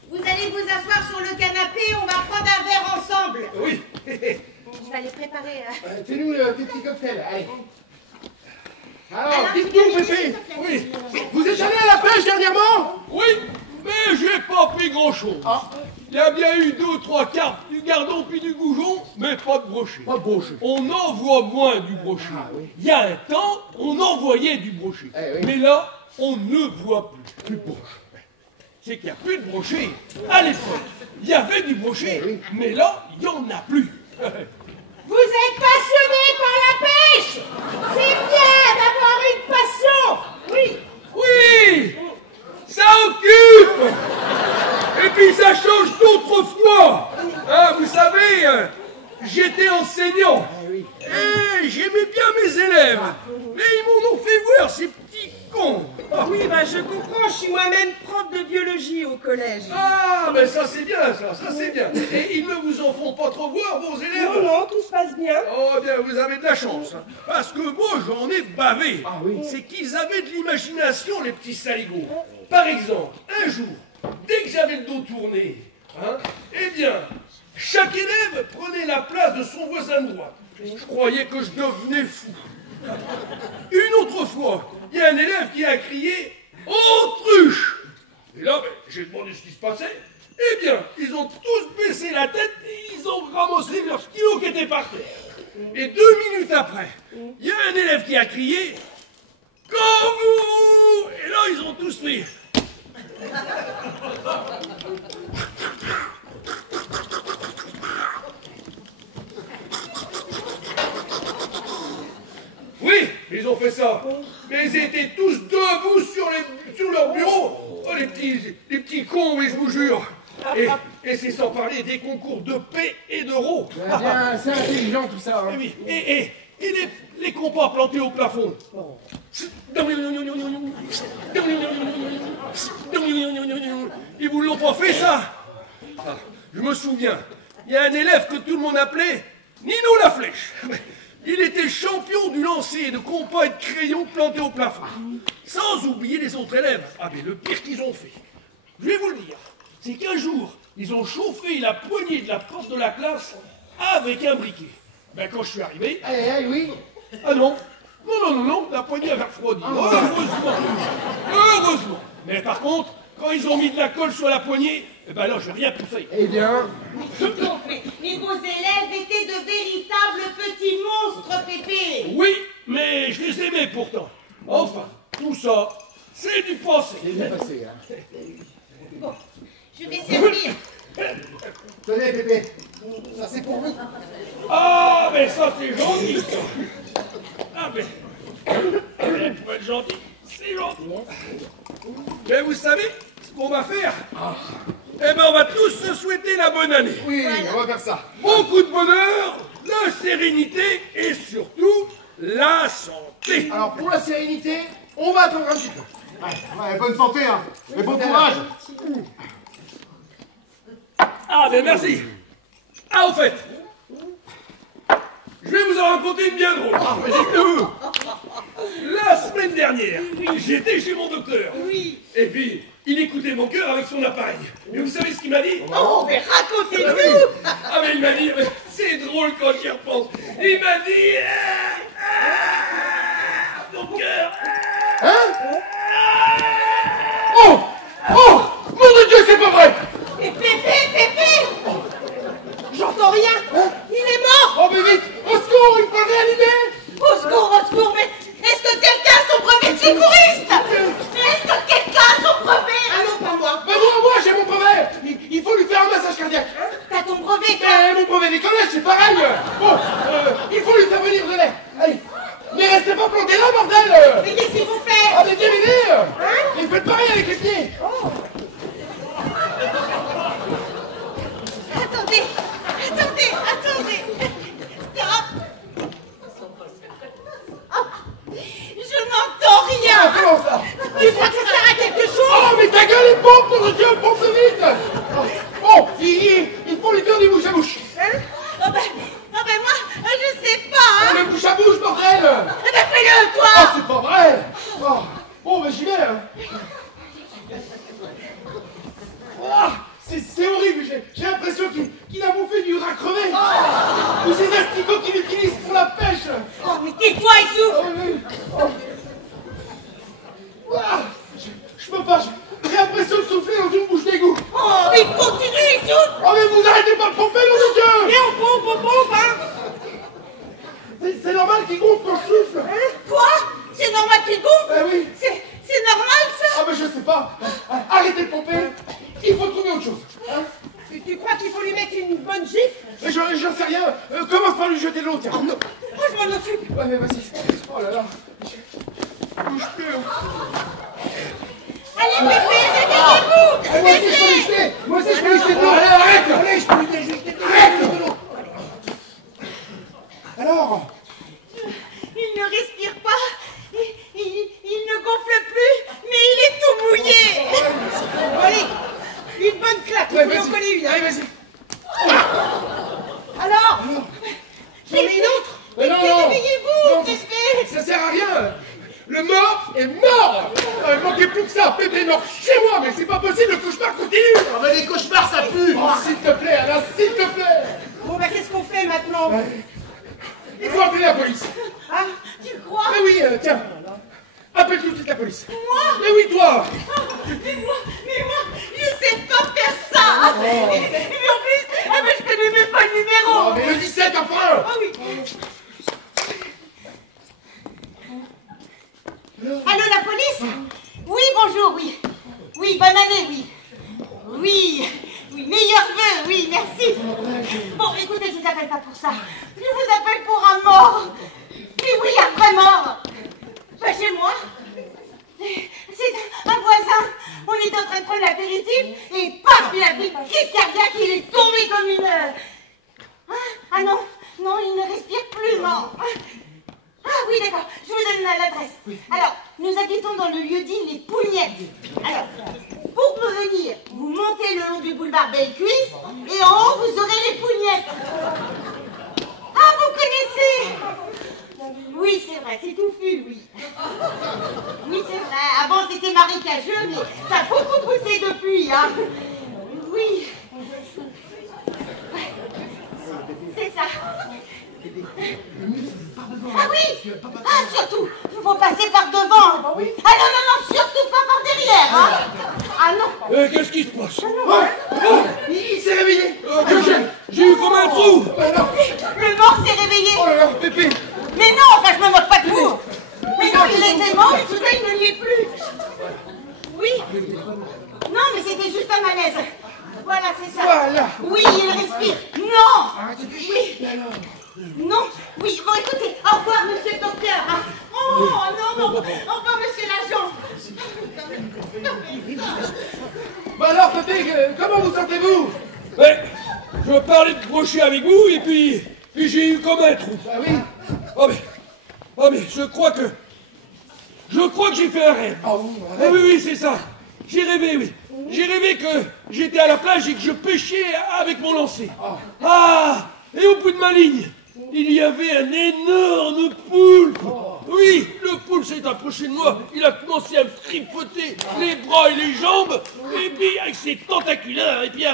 Vous allez vous asseoir sur le canapé, on va prendre un verre ensemble. Oui. Je vais aller préparer. Fais-nous des petits cocktails, allez. Alors, Alors, dites-nous, tu Pépé. Oui. Vous êtes allé à la pêche dernièrement? Oui, mais j'ai pas pris grand-chose. Il y a bien eu 2 ou 3 cartes, du gardon puis du goujon, mais pas de brochet. Pas de brochet. On en voit moins du brochet. Il y a un temps, on en voyait du brochet. Oui. Mais là, on ne voit plus de brochet. C'est qu'il n'y a plus de brochet. À l'époque, il y avait du brochet, mais là, il n'y en a plus. Vous êtes passionné par la pêche. C'est bien d'avoir une passion. Oui. Oui, ça occupe. Et puis ça change d'autrefois. Hein, vous savez, j'étais enseignant. Et mais j'aimais bien mes élèves. Mais ils m'en ont fait voir, ces petits cons. Ah. Oui, bah je comprends, je suis moi-même prof de biologie au collège. Ah, mais ça c'est bien, ça c'est bien. Et ils ne vous en font pas trop voir, vos élèves? Non, non, tout se passe bien. Oh bien, vous avez de la chance. Parce que moi, j'en ai bavé. Ah oui. C'est qu'ils avaient de l'imagination, les petits saligots. Par exemple, un jour, dès que j'avais le dos tourné, hein, eh bien, chaque élève prenait la place de son voisin de droite. Je croyais que je devenais fou. Une autre fois, il y a un élève qui a crié « Autruche !» Et là, ben, j'ai demandé ce qui se passait. Eh bien, ils ont tous baissé la tête et ils ont ramassé leur stylo qui était par terre. Et 2 minutes après, il y a un élève qui a crié « Comme vous !» Et là, ils ont tous fait. Oui, ils ont fait ça. Mais ils étaient tous debout sur leur bureau. Oh, les petits cons, oui, je vous jure. Et c'est sans parler des concours de paix et d'euros. Eh bien, c'est intelligent tout ça. Hein. Et oui, et les compas plantés au plafond. Ils vous l'ont pas fait, ça? Ah, je me souviens, il y a un élève que tout le monde appelait Nino la Flèche. Il était champion du lancer de compas et de crayons plantés au plafond. Sans oublier les autres élèves. Ah, mais le pire qu'ils ont fait, je vais vous le dire, c'est qu'un jour, ils ont chauffé la poignée de la porte de la classe avec un briquet. Ben, quand je suis arrivé... Oui. Ah non, non, la poignée avait refroidi. Heureusement. Mais par contre, quand ils ont mis de la colle sur la poignée, eh ben là, j'ai rien pu faire. Eh bien... Mais vos élèves étaient de véritables petits monstres, Pépé. Oui, mais je les aimais pourtant. Enfin, tout ça, c'est du passé. C'est bien passé, hein. Bon, je vais servir. Tenez, Pépé. Ça, c'est pour vous. Ah, mais ça, c'est gentil, ça. Ah, mais... Pour être gentil, c'est gentil. Mais vous savez ce qu'on va faire? Eh ben, on va tous se souhaiter la bonne année. Oui, on va faire ça. Beaucoup de bonheur, la sérénité et surtout la santé. Alors, pour la sérénité, on va attendre un petit peu. Ouais, bonne santé, hein. Et bon courage. Ah, ben merci. Ah, au fait, je vais vous en raconter une bien drôle. La semaine dernière, j'étais chez mon docteur. Oui. Et puis, il écoutait mon cœur avec son appareil. Et vous savez ce qu'il m'a dit? Oh, mais racontez-nous. Ah, mais il m'a dit, c'est drôle quand j'y repense. Il m'a dit... mon cœur... Oh, mon Dieu, c'est pas vrai. Et Pépé. J'entends rien. Il est mort. Oh, mais vite, au secours, il faut le réanimer. Au secours, mais est-ce que quelqu'un a son brevet de secouriste? Est-ce que quelqu'un a son brevet? Ah non, pas moi. Bah moi, j'ai mon brevet. Il faut lui faire un massage cardiaque. T'as ton brevet, toi? Mon brevet des collèges, c'est pareil. Bon, il faut lui faire venir de l'air. Allez, mais restez pas plantés là, bordel. Mais qu'est-ce qu'il faut faire? Ah, mais bien l'idée. Et faites pareil avec les pieds. Attendez. Stop. Oh, je n'entends rien. Ah, comment ça? Tu crois que ça sert à quelque chose? Oh, mais ta gueule, pompe, mon Dieu, pompe vite. Bon, il faut lui faire du bouche à bouche. Oh ben moi, je sais pas, hein. Le bouche à bouche, bordel. Eh ben fais-le, toi. Ah, c'est pas vrai. Bon, ben j'y vais. C'est horrible, j'ai l'impression qu'il a bouffé du rat crevé. Ou ces asticots qu'il utilise pour la pêche. Oh, mais tais-toi et souffle. Je peux pas, j'ai l'impression de souffler dans une bouche d'égout. Oh, mais continue et souffle. Oh, mais vous arrêtez pas de pomper, mon Dieu. Et on pompe, hein. C'est normal qu'il gonfle quand je souffle. Quoi? C'est normal qu'il gonfle? Eh oui. C'est normal, ça? Ah, mais je sais pas. Arrêtez de pomper. Il faut trouver autre chose. Tu crois qu'il faut lui mettre une bonne gifle? Mais j'en sais rien. Commence par lui jeter de l'eau, tiens. Oh non, moi je m'en occupe. Ouais, mais vas-y. Oh là là. Bouge plus. Allez, Pépé, réveillez-vous. Moi aussi, je peux lui jeter. Moi aussi, je peux lui jeter de l'eau. Allez, arrête. Allez, je peux lui jeter de l'eau. Arrête. Alors, mort. Il manquait plus que ça, Pépé meurt chez moi, mais c'est pas possible, le cauchemar continue. Ah bah les cauchemars ça pue. Oh, s'il te plaît, Alain, s'il te plaît. Bon, bah, qu'est-ce qu'on fait maintenant? Il faut appeler la police. Ah, Tu crois? Mais oui, tiens. Appelle tout de suite la police. Moi? Mais oui, toi. Mais moi, je sais pas faire ça. Mais en plus, je connais même pas le numéro. Oh, mais le 17 enfin. Ah oui. Allô, la police? Oui, bonjour, oui. Oui, bonne année, oui. Oui, meilleurs vœux, oui, merci. Bon, écoutez, je vous appelle pas pour ça. Je vous appelle pour un mort. Mais oui, un vrai mort. Bah, chez moi. C'est un voisin. On est en train de prendre l'apéritif et paf, il a fait une crise cardiaque, il est tombé comme une... Ah non, il ne respire plus, mort. Ah oui, d'accord, je vous donne l'adresse. Alors, nous habitons dans le lieu-dit Les Pougnettes. Alors, pour me venir, vous montez le long du boulevard Belle-Cuisse et en haut, vous aurez Les Pougnettes. Ah, vous connaissez? Oui, c'est vrai, c'est touffu, oui. Oui, c'est vrai, avant c'était marécageux, mais ça a beaucoup poussé depuis, hein. Oui. C'est ça. Ah oui! Ah, surtout, il faut passer par devant. Ah non, surtout pas par derrière, hein. Ah non. Qu'est-ce qui se passe? Il s'est réveillé. J'ai eu comme un trou. Le mort s'est réveillé. Oh là là, Pépé. Mais non, enfin, je me moque pas de vous. Mais non, il était mort et soudain, il ne l'y est plus. Oui. Non, mais c'était juste un malaise. Voilà, c'est ça. Voilà. Oui, il respire. Non. Oui. Non. Oui, bon, écoutez, au revoir, monsieur le docteur. Hein. Oh, non. Au revoir, monsieur l'agent. Bah alors, Pépé, comment vous sentez-vous? Ouais, je parlais de crocher avec vous et puis j'ai eu comme un trou. Ah oui. Oh mais je crois que j'ai fait un rêve. Ah oui, Ah oui, c'est ça. J'ai rêvé, oui. J'ai rêvé que j'étais à la plage et que je pêchais avec mon lancer. Ah, et au bout de ma ligne, il y avait un énorme poulpe. Oui, le poulpe s'est approché de moi. Il a commencé à me tripoter les bras et les jambes. Et puis avec ses tentaculaires. Et puis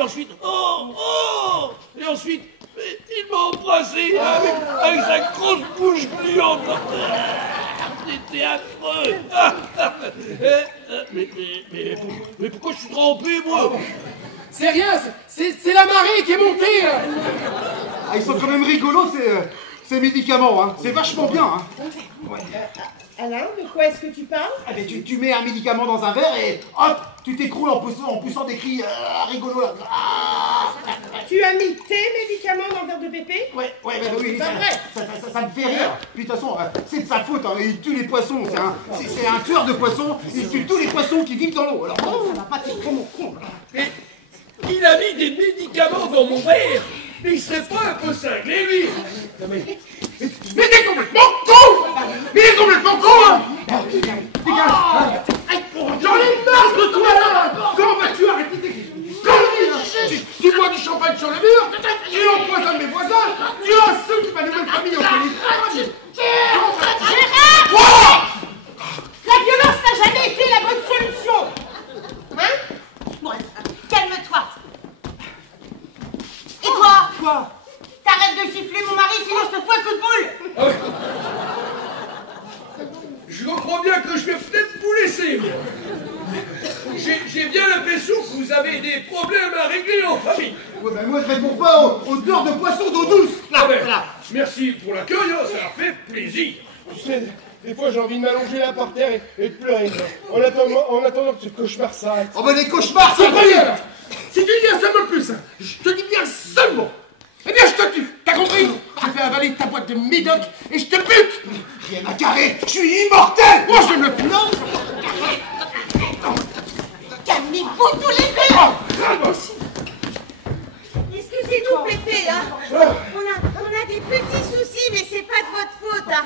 ensuite, et ensuite, il m'a embrassé avec sa grosse bouche puante. C'était affreux. Mais pourquoi je suis trempé, moi? C'est rien, c'est la marée qui est montée. Ah, ils sont quand même rigolos ces médicaments, hein. C'est vachement bien, hein. Alain, de quoi est-ce que tu parles? Ah ben tu mets un médicament dans un verre et hop, tu t'écroules en poussant des cris rigolos là. Tu as mis tes médicaments dans le verre de Pépé? Ouais, oui, C'est pas vrai. ça me fait rire. Puis de toute façon, c'est de sa faute, hein. Il tue les poissons, c'est un tueur de poissons, il tue tous les poissons qui vivent dans l'eau. Alors ça va pas, t'es vraiment con. Et il a mis des médicaments dans mon verre. Mais il serait pas un peu cinglé, lui? Mais t'es complètement con. Mais il est complètement con, hein. J'en ai marre de toi, là. Quand vas-tu arrêter tes conneries? Tu bois du champagne sur le mur, tu empoisonnes mes voisins, tu insultes ma nouvelle famille en Californie. La violence n'a jamais été la bonne solution. Hein? Bon, calme-toi. Et toi? Quoi? T'arrêtes de gifler mon mari, sinon je te fous un coup de boule. Ah ouais. Je crois bien que je vais peut-être vous laisser. J'ai bien l'impression que vous avez des problèmes à régler en famille. Ouais, ben moi je réponds pas aux tueurs de poissons d'eau douce. Ah ben, merci pour l'accueil, hein, ça fait plaisir. Tu sais, des fois j'ai envie de m'allonger là par terre et de pleurer. En attendant que ce cauchemar s'arrête. Oh ben les cauchemars, c'est C'est vrai. rien. Si tu dis un seul mot de plus, je te dis bien un seul mot. Eh bien je te tue, t'as compris? Je fais avaler ta boîte de médoc et je te bute. Rien à carrer, je suis immortel. Moi je ne le fais. Non. Calmez-vous tous les deux. Excusez-nous, Pépé, hein. On a des petits soucis, mais c'est pas de votre faute, hein.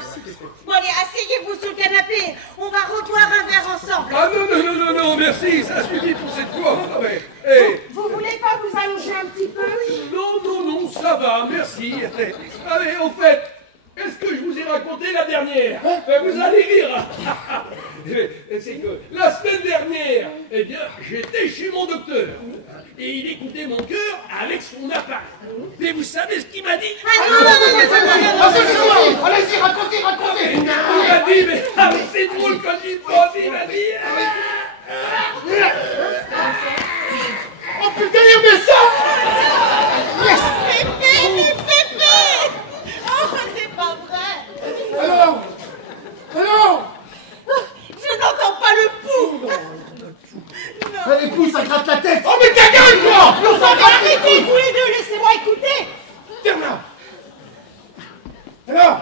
Bon, allez, asseyez-vous sur le canapé. On va reboire un verre ensemble. Ah non, merci, ça suffit pour cette fois. Ah ben, Vous voulez pas vous allonger un petit peu? non, ça va, merci. Allez, au fait, est-ce que je vous ai raconté la dernière? Ben, vous allez rire. c'est que la semaine dernière, eh bien, j'étais chez mon docteur. Et il écoutait mon cœur avec son appareil. Mais vous savez ce qu'il m'a dit? Allez-y, racontez. Il m'a dit, mais c'est drôle quand j'y pense, il m'a dit... Oh putain, il met ça! Pépé! Oh, c'est pas vrai! Alors? Je n'entends pas le pouls! Les pouces, ça gratte la tête! Oh mais ta gueule, toi! Arrêtez tous les deux, laissez-moi écouter! Tiens là! Alors?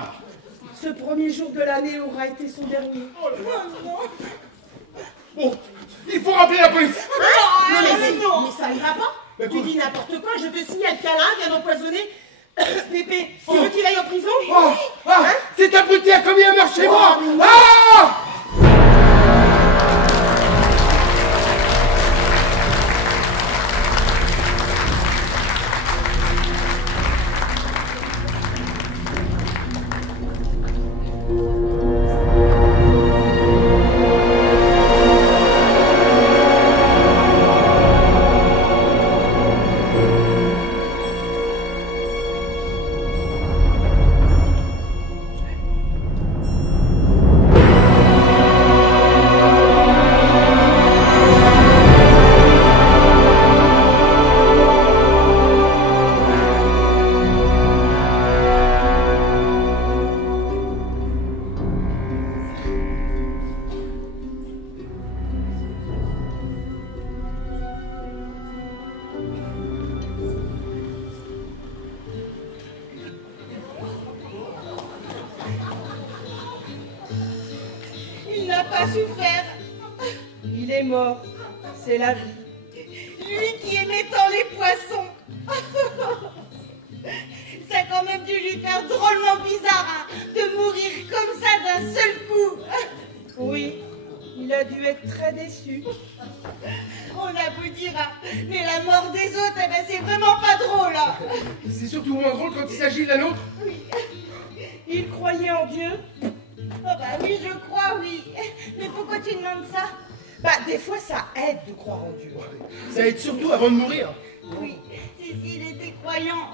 Ce premier jour de l'année aura été son dernier. Oh non! Bon, il faut rappeler la police! Non, mais ça ira pas. Tu dis n'importe quoi, je te signale qu'Alain vient d'empoisonner Pépé. Tu veux qu'il aille en prison? Cet abruti a commis un meurtre chez moi! Ah! Il n'a pas souffert. Il est mort. C'est la vie. Lui qui aimait tant les poissons. Ça a quand même dû lui faire drôlement bizarre de mourir comme ça d'un seul coup. Oui, il a dû être très déçu. On a beau dire, mais la mort des autres, eh ben, c'est vraiment pas drôle. C'est surtout moins drôle quand il s'agit de la nôtre. Oui. Il croyait en Dieu. Oh bah oui, je crois, oui. Mais pourquoi tu demandes ça? Bah, des fois, ça aide de croire en Dieu. Ça aide surtout avant de mourir. Oui, il était croyant.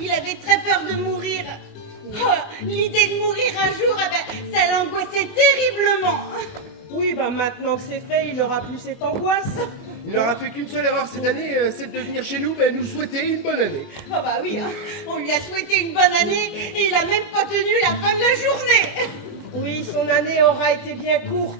Il avait très peur de mourir. Oh, l'idée de mourir un jour, eh ben, ça l'angoissait terriblement. Oui, bah maintenant que c'est fait, il n'aura plus cette angoisse. Il n'aura fait qu'une seule erreur cette année, c'est de venir chez nous et nous souhaiter une bonne année. Oh bah oui, hein. On lui a souhaité une bonne année et il a même pas tenu la fin de la journée. Oui, son année aura été bien courte.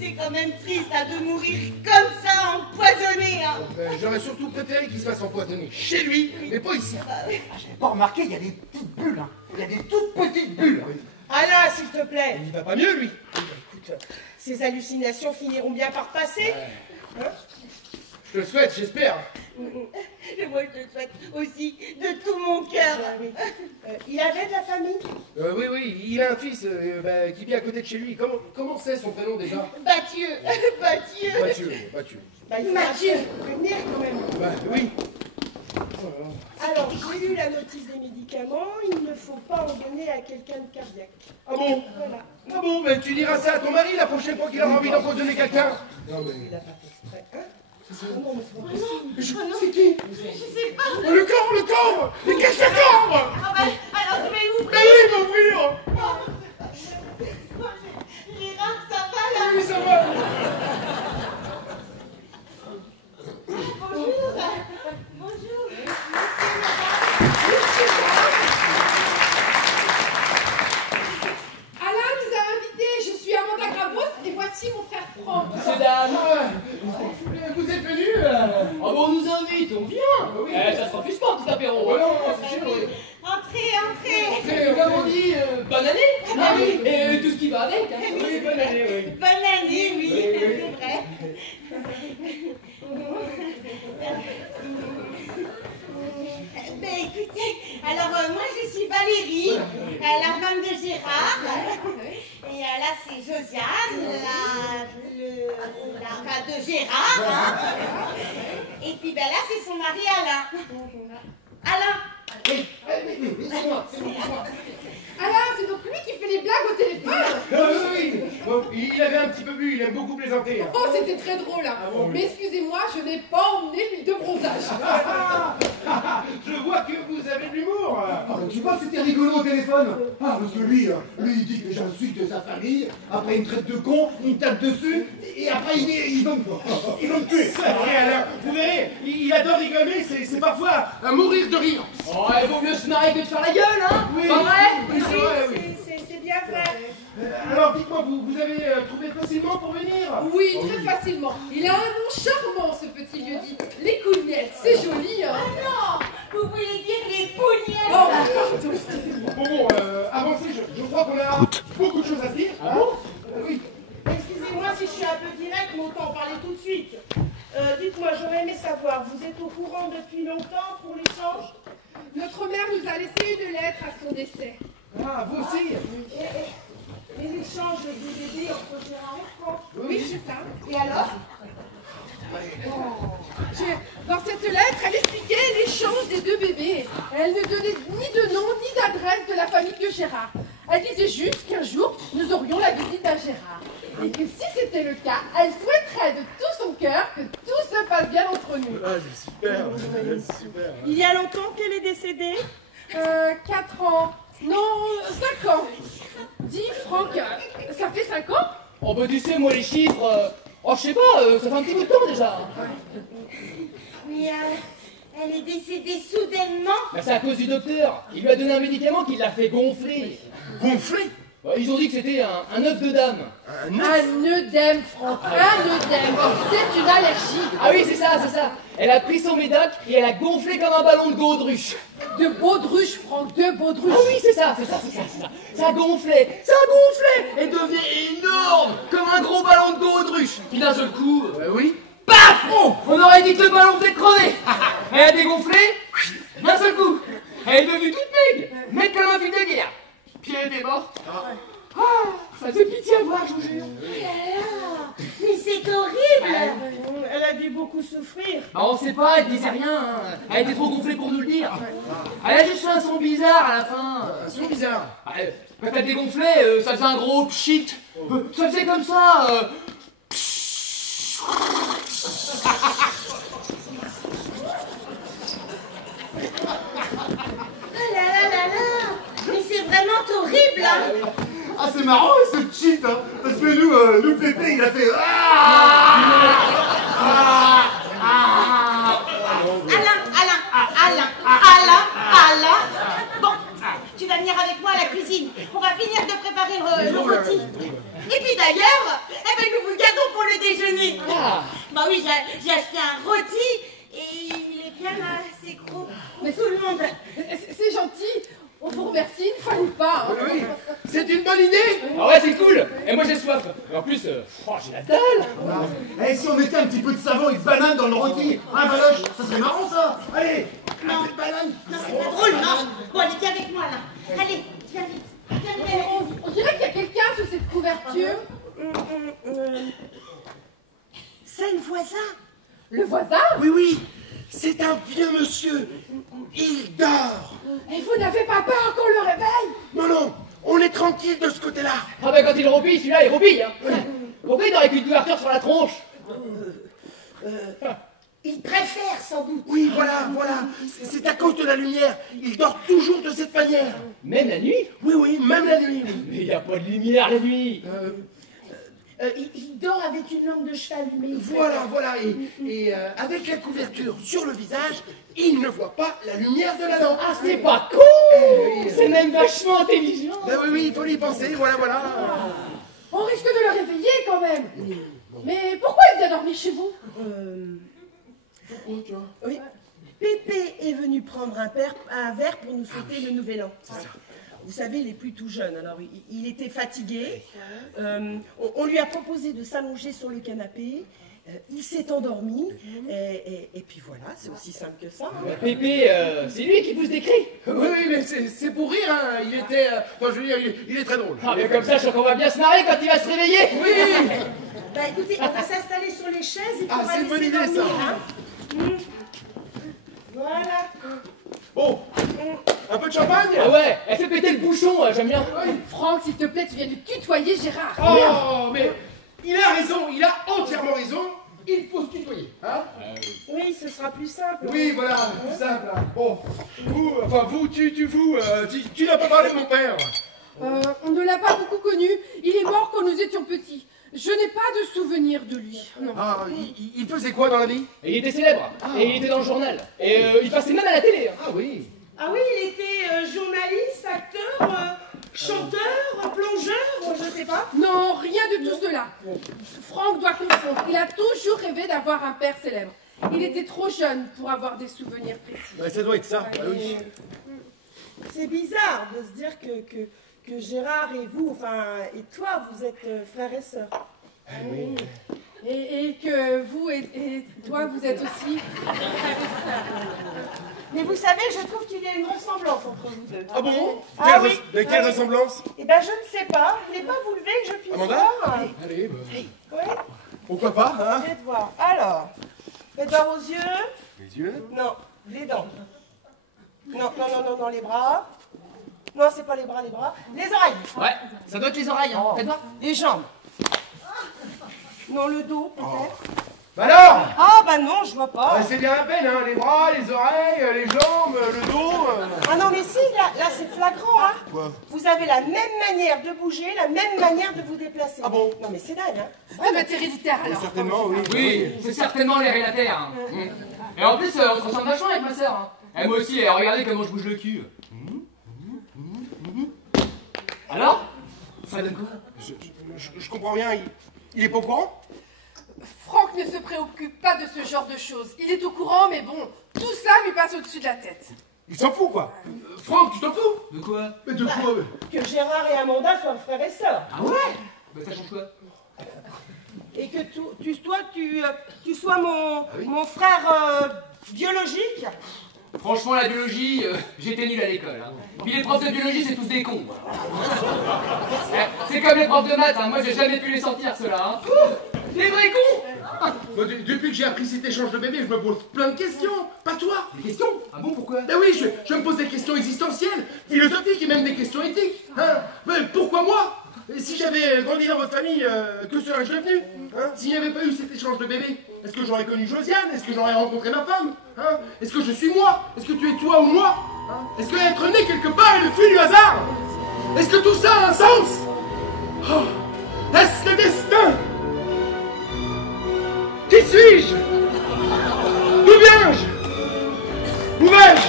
C'est quand même triste de mourir comme ça, empoisonné. Hein. J'aurais surtout préféré qu'il se fasse empoisonner chez lui, mais pas ici. J'avais pas remarqué, il y a des petites bulles, hein. Il y a des toutes petites bulles. Alain, s'il te plaît. Il va pas mieux, lui. Écoute, ces hallucinations finiront bien par passer. Hein? Je te le souhaite, j'espère. Et moi, je te souhaite aussi de tout mon cœur. Il avait de la famille? Oui, il a un fils qui vit à côté de chez lui. Comment c'est son prénom déjà? Mathieu. Mathieu. Bah, il faut Mathieu prévenir quand même. Bah oui. Alors, j'ai lu la notice des médicaments, il ne faut pas en donner à quelqu'un de cardiaque. Ah bon? Voilà. Ah bon, mais tu diras ça à ton mari la prochaine fois qu'il aura envie d'empoisonner quelqu'un. Non mais... Il n'a pas fait exprès, hein? Non, mais c'est pas possible. C'est qui? Je sais pas. Oh, le corps! Mais qu'est-ce que le corps? Ah bah, alors je vais ouvrir. Mais oui, m'ouvrir! Gérard, ça va là? Oui, ça va! Bonjour. Bonjour. Alain nous a invités, je suis Amanda Gravos et voici mon frère Franck. Monsieur, dame. Vous êtes venus Ah bon, on nous invite, on vient. oui. Ça se refuse pas, tout apéro. Oh non, c'est sûr. Entrez. Et comme on dit, bonne année. Ah oui. Et tout ce qui va avec. Hein. Oui, bonne année, oui. Bonne année, oui, Oui. c'est vrai. Ben écoutez, alors moi je suis Valérie, la femme de Gérard, et là c'est Josiane, la femme de Gérard, hein. Et puis ben là c'est son mari Alain. Alain. Oui, c'est moi. Alain, c'est donc lui qui fait des blagues au téléphone. Oui. Bon, il avait un petit peu bu, il aime beaucoup plaisanter. Oh, c'était très drôle. Hein. Ah bon, oui. Mais excusez-moi, je n'ai pas emmené l'huile de bronzage. Je vois que vous avez de l'humour. Ah, tu vois, c'était rigolo au téléphone. Ah, parce que lui, il dit que j'insulte sa famille, après il me traite de con, il me tape dessus, et après il veut me tuer. C'est vrai, alors, vous verrez, il adore rigoler, c'est parfois à mourir de rire. Oh, il vaut mieux se marrer que de faire la gueule, hein. Oui. Pas vrai? Oui, c'est vrai, oui. C'est bien vrai. Alors, dites-moi, vous avez trouvé facilement pour venir? Oui, très facilement. Il a un nom charmant, ce petit lieu-dit. Les cougnettes, c'est joli, hein. Non, vous voulez dire les pougnettes. Oh, pardon, excusez-moi. Bon, avancez, je crois qu'on a beaucoup de choses à se dire. Ah bon? Oui. Excusez-moi si je suis un peu direct, mais autant en parler tout de suite. Dites-moi, j'aurais aimé savoir, vous êtes au courant depuis longtemps pour l'échange? Notre mère nous a laissé une lettre à son décès. Ah, vous aussi? Et l'échange de bébés entre Gérard et Franck? Oui, c'est ça. Et alors? Dans cette lettre, elle expliquait l'échange des deux bébés. Elle ne donnait ni de nom ni d'adresse de la famille de Gérard. Elle disait juste qu'un jour, nous aurions la visite à Gérard. Et que si c'était le cas, elle souhaiterait de tout son cœur que tout se passe bien entre nous. Ah, c'est super, c'est super. Il y a longtemps qu'elle est décédée? 4 ans. Non, 5 ans. Dis, Franck, ça fait 5 ans? Oh, bah, tu sais, moi, les chiffres. Oh, je sais pas, ça fait un petit bout de temps déjà. Mais elle est décédée soudainement. Bah, c'est à cause du docteur. Il lui a donné un médicament qui l'a fait gonfler. Gonflé? Bah, ils ont dit que c'était un œuf de dame. Un œdème, Franck, un œdème. C'est une allergie. Ah oui, c'est ça, c'est ça. Elle a pris son médoc et elle a gonflé comme un ballon de gaudruche. De baudruche, Franck, de baudruche. Ah oui, c'est ça, c'est ça. Ça gonflait, et devenait énorme, comme un gros ballon de gaudruche. Puis d'un seul coup, Oui. paf, on aurait dit que le ballon venait de crever. Elle a dégonflé, d'un seul coup. Elle est devenue toute maigre comme un fil de guerre. Puis elle était morte. Ah, ça fait pitié à voir, je vous jure. Mais c'est horrible. Elle a dû beaucoup souffrir. Bah, on sait pas, elle disait rien. Hein. Elle était trop gonflée pour nous le dire. Elle a juste fait un son bizarre à la fin. Un son bizarre. Quand elle dégonflait, ça faisait un gros pchit. Ça faisait comme ça. Ah là là là là. Mais c'est vraiment horrible, hein. Ah, c'est marrant ce cheat, hein, parce que nous Pépé, il a fait Alain. Bon, tu vas venir avec moi à la cuisine. On va finir de préparer le rôti. Et puis d'ailleurs, nous vous le gardons pour le déjeuner. Bah oui, j'ai acheté un rôti et il est bien assez gros pour tout le monde. C'est gentil. On vous remercie, il ne fallait pas. Hein. Oui. C'est une bonne idée. Ah ouais, c'est cool. Et moi j'ai soif. Et en plus, j'ai la dalle. Et si on mettait un petit peu de savon et de banane dans le rôti, hein, Valoche, ça serait marrant ça. Allez, un peu de banane. Non, c'est pas drôle, non. Bon, allez, viens avec moi, là. Allez, viens vite. Viens. On dirait qu'il y a quelqu'un sous cette couverture. C'est le voisin. Le voisin? Oui. C'est un vieux monsieur. Il dort. Et vous n'avez pas peur qu'on le réveille? Non, on est tranquille de ce côté-là. Ah bah quand il roupille, celui-là il roupille. Hein. Pourquoi il n'aurait qu'une couverture sur la tronche? Il préfère sans doute. Oui, voilà. C'est à cause de la lumière. Il dort toujours de cette manière. Même la nuit? Oui, même la nuit. Mais il n'y a pas de lumière la nuit. Il dort avec une lampe de cheval allumée. Voilà. Et avec la couverture sur le visage, il ne voit pas la lumière de la lampe. Ah, c'est pas con. C'est même vachement intelligent. Oui, il faut y penser, voilà. On risque de le réveiller quand même. Mais pourquoi il vient dormir chez vous? Oui. Pépé est venu prendre un verre pour nous souhaiter le nouvel an. C'est ça. Vous savez, il est plus tout jeune, alors il était fatigué. On lui a proposé de s'allonger sur le canapé. Il s'est endormi. Et puis voilà, c'est aussi simple que ça. Bah, Pépé, c'est lui qui pousse des cris. Oui, mais c'est pour rire, hein. Il était... je veux dire, il est très drôle. Ah, mais comme ça, je crois qu'on va bien se marrer quand il va se réveiller. Oui. Bah écoutez, on va s'installer sur les chaises et puis on va c'est une bonne laisser idée, dormir, ça. hein. Voilà. Bon, Un peu de champagne? Ah ouais, elle fait péter le bouchon, j'aime bien. Franck, s'il te plaît, tu viens de tutoyer Gérard. Oh, mais il a raison, il a entièrement raison. Il faut se tutoyer, hein? Oui, ce sera plus simple. Oui, voilà, plus simple. Hein. Bon, tu n'as pas parlé de mon père. On ne l'a pas beaucoup connu. Il est mort quand nous étions petits. Je n'ai pas de souvenir de lui. Non. Ah, il faisait quoi dans la vie? Et il était célèbre, et il était dans le journal. Et il passait même à la télé. Ah oui. Ah oui, il était journaliste, acteur, chanteur, plongeur, je sais pas. Non, rien de tout cela. Franck doit confondre. Il a toujours rêvé d'avoir un père célèbre. Il était trop jeune pour avoir des souvenirs précis. Ouais, ça doit être ça. Ah oui. C'est bizarre de se dire que Gérard et vous, enfin, et toi, vous êtes frères et sœurs. Oui. Et que vous et toi, vous êtes aussi. Mais vous savez, je trouve qu'il y a une ressemblance entre vous deux. Ah bon? Ah oui. Quelle ressemblance? Eh ben, je ne sais pas. Vous voulez pas vous lever que je puisse Amanda? voir? Allez, bah, Oui. pourquoi pas, hein? Faites voir. Alors, faites voir aux yeux. Les yeux? Non, les dents. Non, les bras. Non, c'est pas les bras, les bras. Les oreilles. Ouais, ça doit être les oreilles, hein. Faites voir. Les jambes. Non, le dos, peut-être. Bah alors? Ah, bah non, je vois pas. C'est bien à peine, hein? Les bras, les oreilles, les jambes, le dos. Ah non, mais si, là c'est flagrant, hein. Quoi? Vous avez la même manière de bouger, la même manière de vous déplacer. Ah bon? Non, mais c'est dingue, hein. Ah, bah, t'es héréditaire alors. Certainement, oui. Oui, c'est certainement l'héréditaire. Hein. Et en plus, on se ressemble vachement avec ma sœur. Hein. Et moi aussi, regardez comment je bouge le cul. Alors? Ça donne quoi? Je comprends rien, il est pas au courant? Franck ne se préoccupe pas de ce genre de choses. Il est au courant, mais bon, tout ça lui passe au-dessus de la tête. Il s'en fout, quoi. Franck, tu t'en fous? De quoi? Mais de quoi? Que Gérard et Amanda soient frères et sœurs. Ah ouais? Bah ça change quoi? Et que toi, tu sois mon frère biologique. Franchement, la biologie, j'étais nul à l'école. Hein. Puis les profs de biologie, c'est tous des cons. C'est comme les profs de maths, hein. Moi j'ai jamais pu les sortir, ceux-là. Hein. Les vrais cons. Moi, depuis que j'ai appris cet échange de bébés, je me pose plein de questions. Pas toi. Des questions? Ah bon, pourquoi? Ben oui, je me pose des questions existentielles, philosophiques et même des questions éthiques. Hein? Mais pourquoi moi? Si j'avais grandi dans votre famille, que serais-je devenu? Hein? S'il n'y avait pas eu cet échange de bébés, est-ce que j'aurais connu Josiane? Est-ce que j'aurais rencontré ma femme? Hein? Est-ce que je suis moi? Est-ce que tu es toi ou moi? Hein? Est-ce que être né quelque part est le fruit du hasard? Est-ce que tout ça a un sens? Oh, est-ce le destin? Qui suis-je? D'où viens-je? Où vais-je?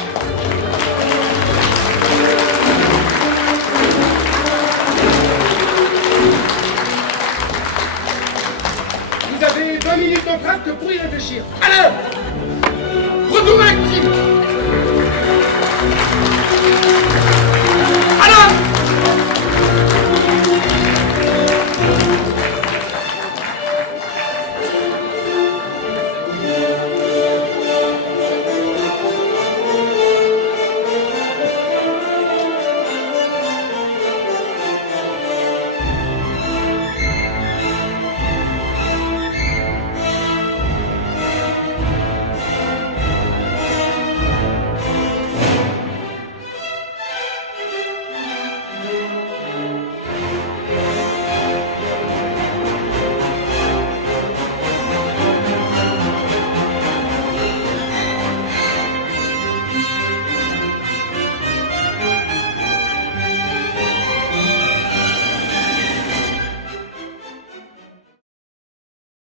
Vous avez 20 minutes d'entracte pour y réfléchir. Alain! Retourne à la cuisine!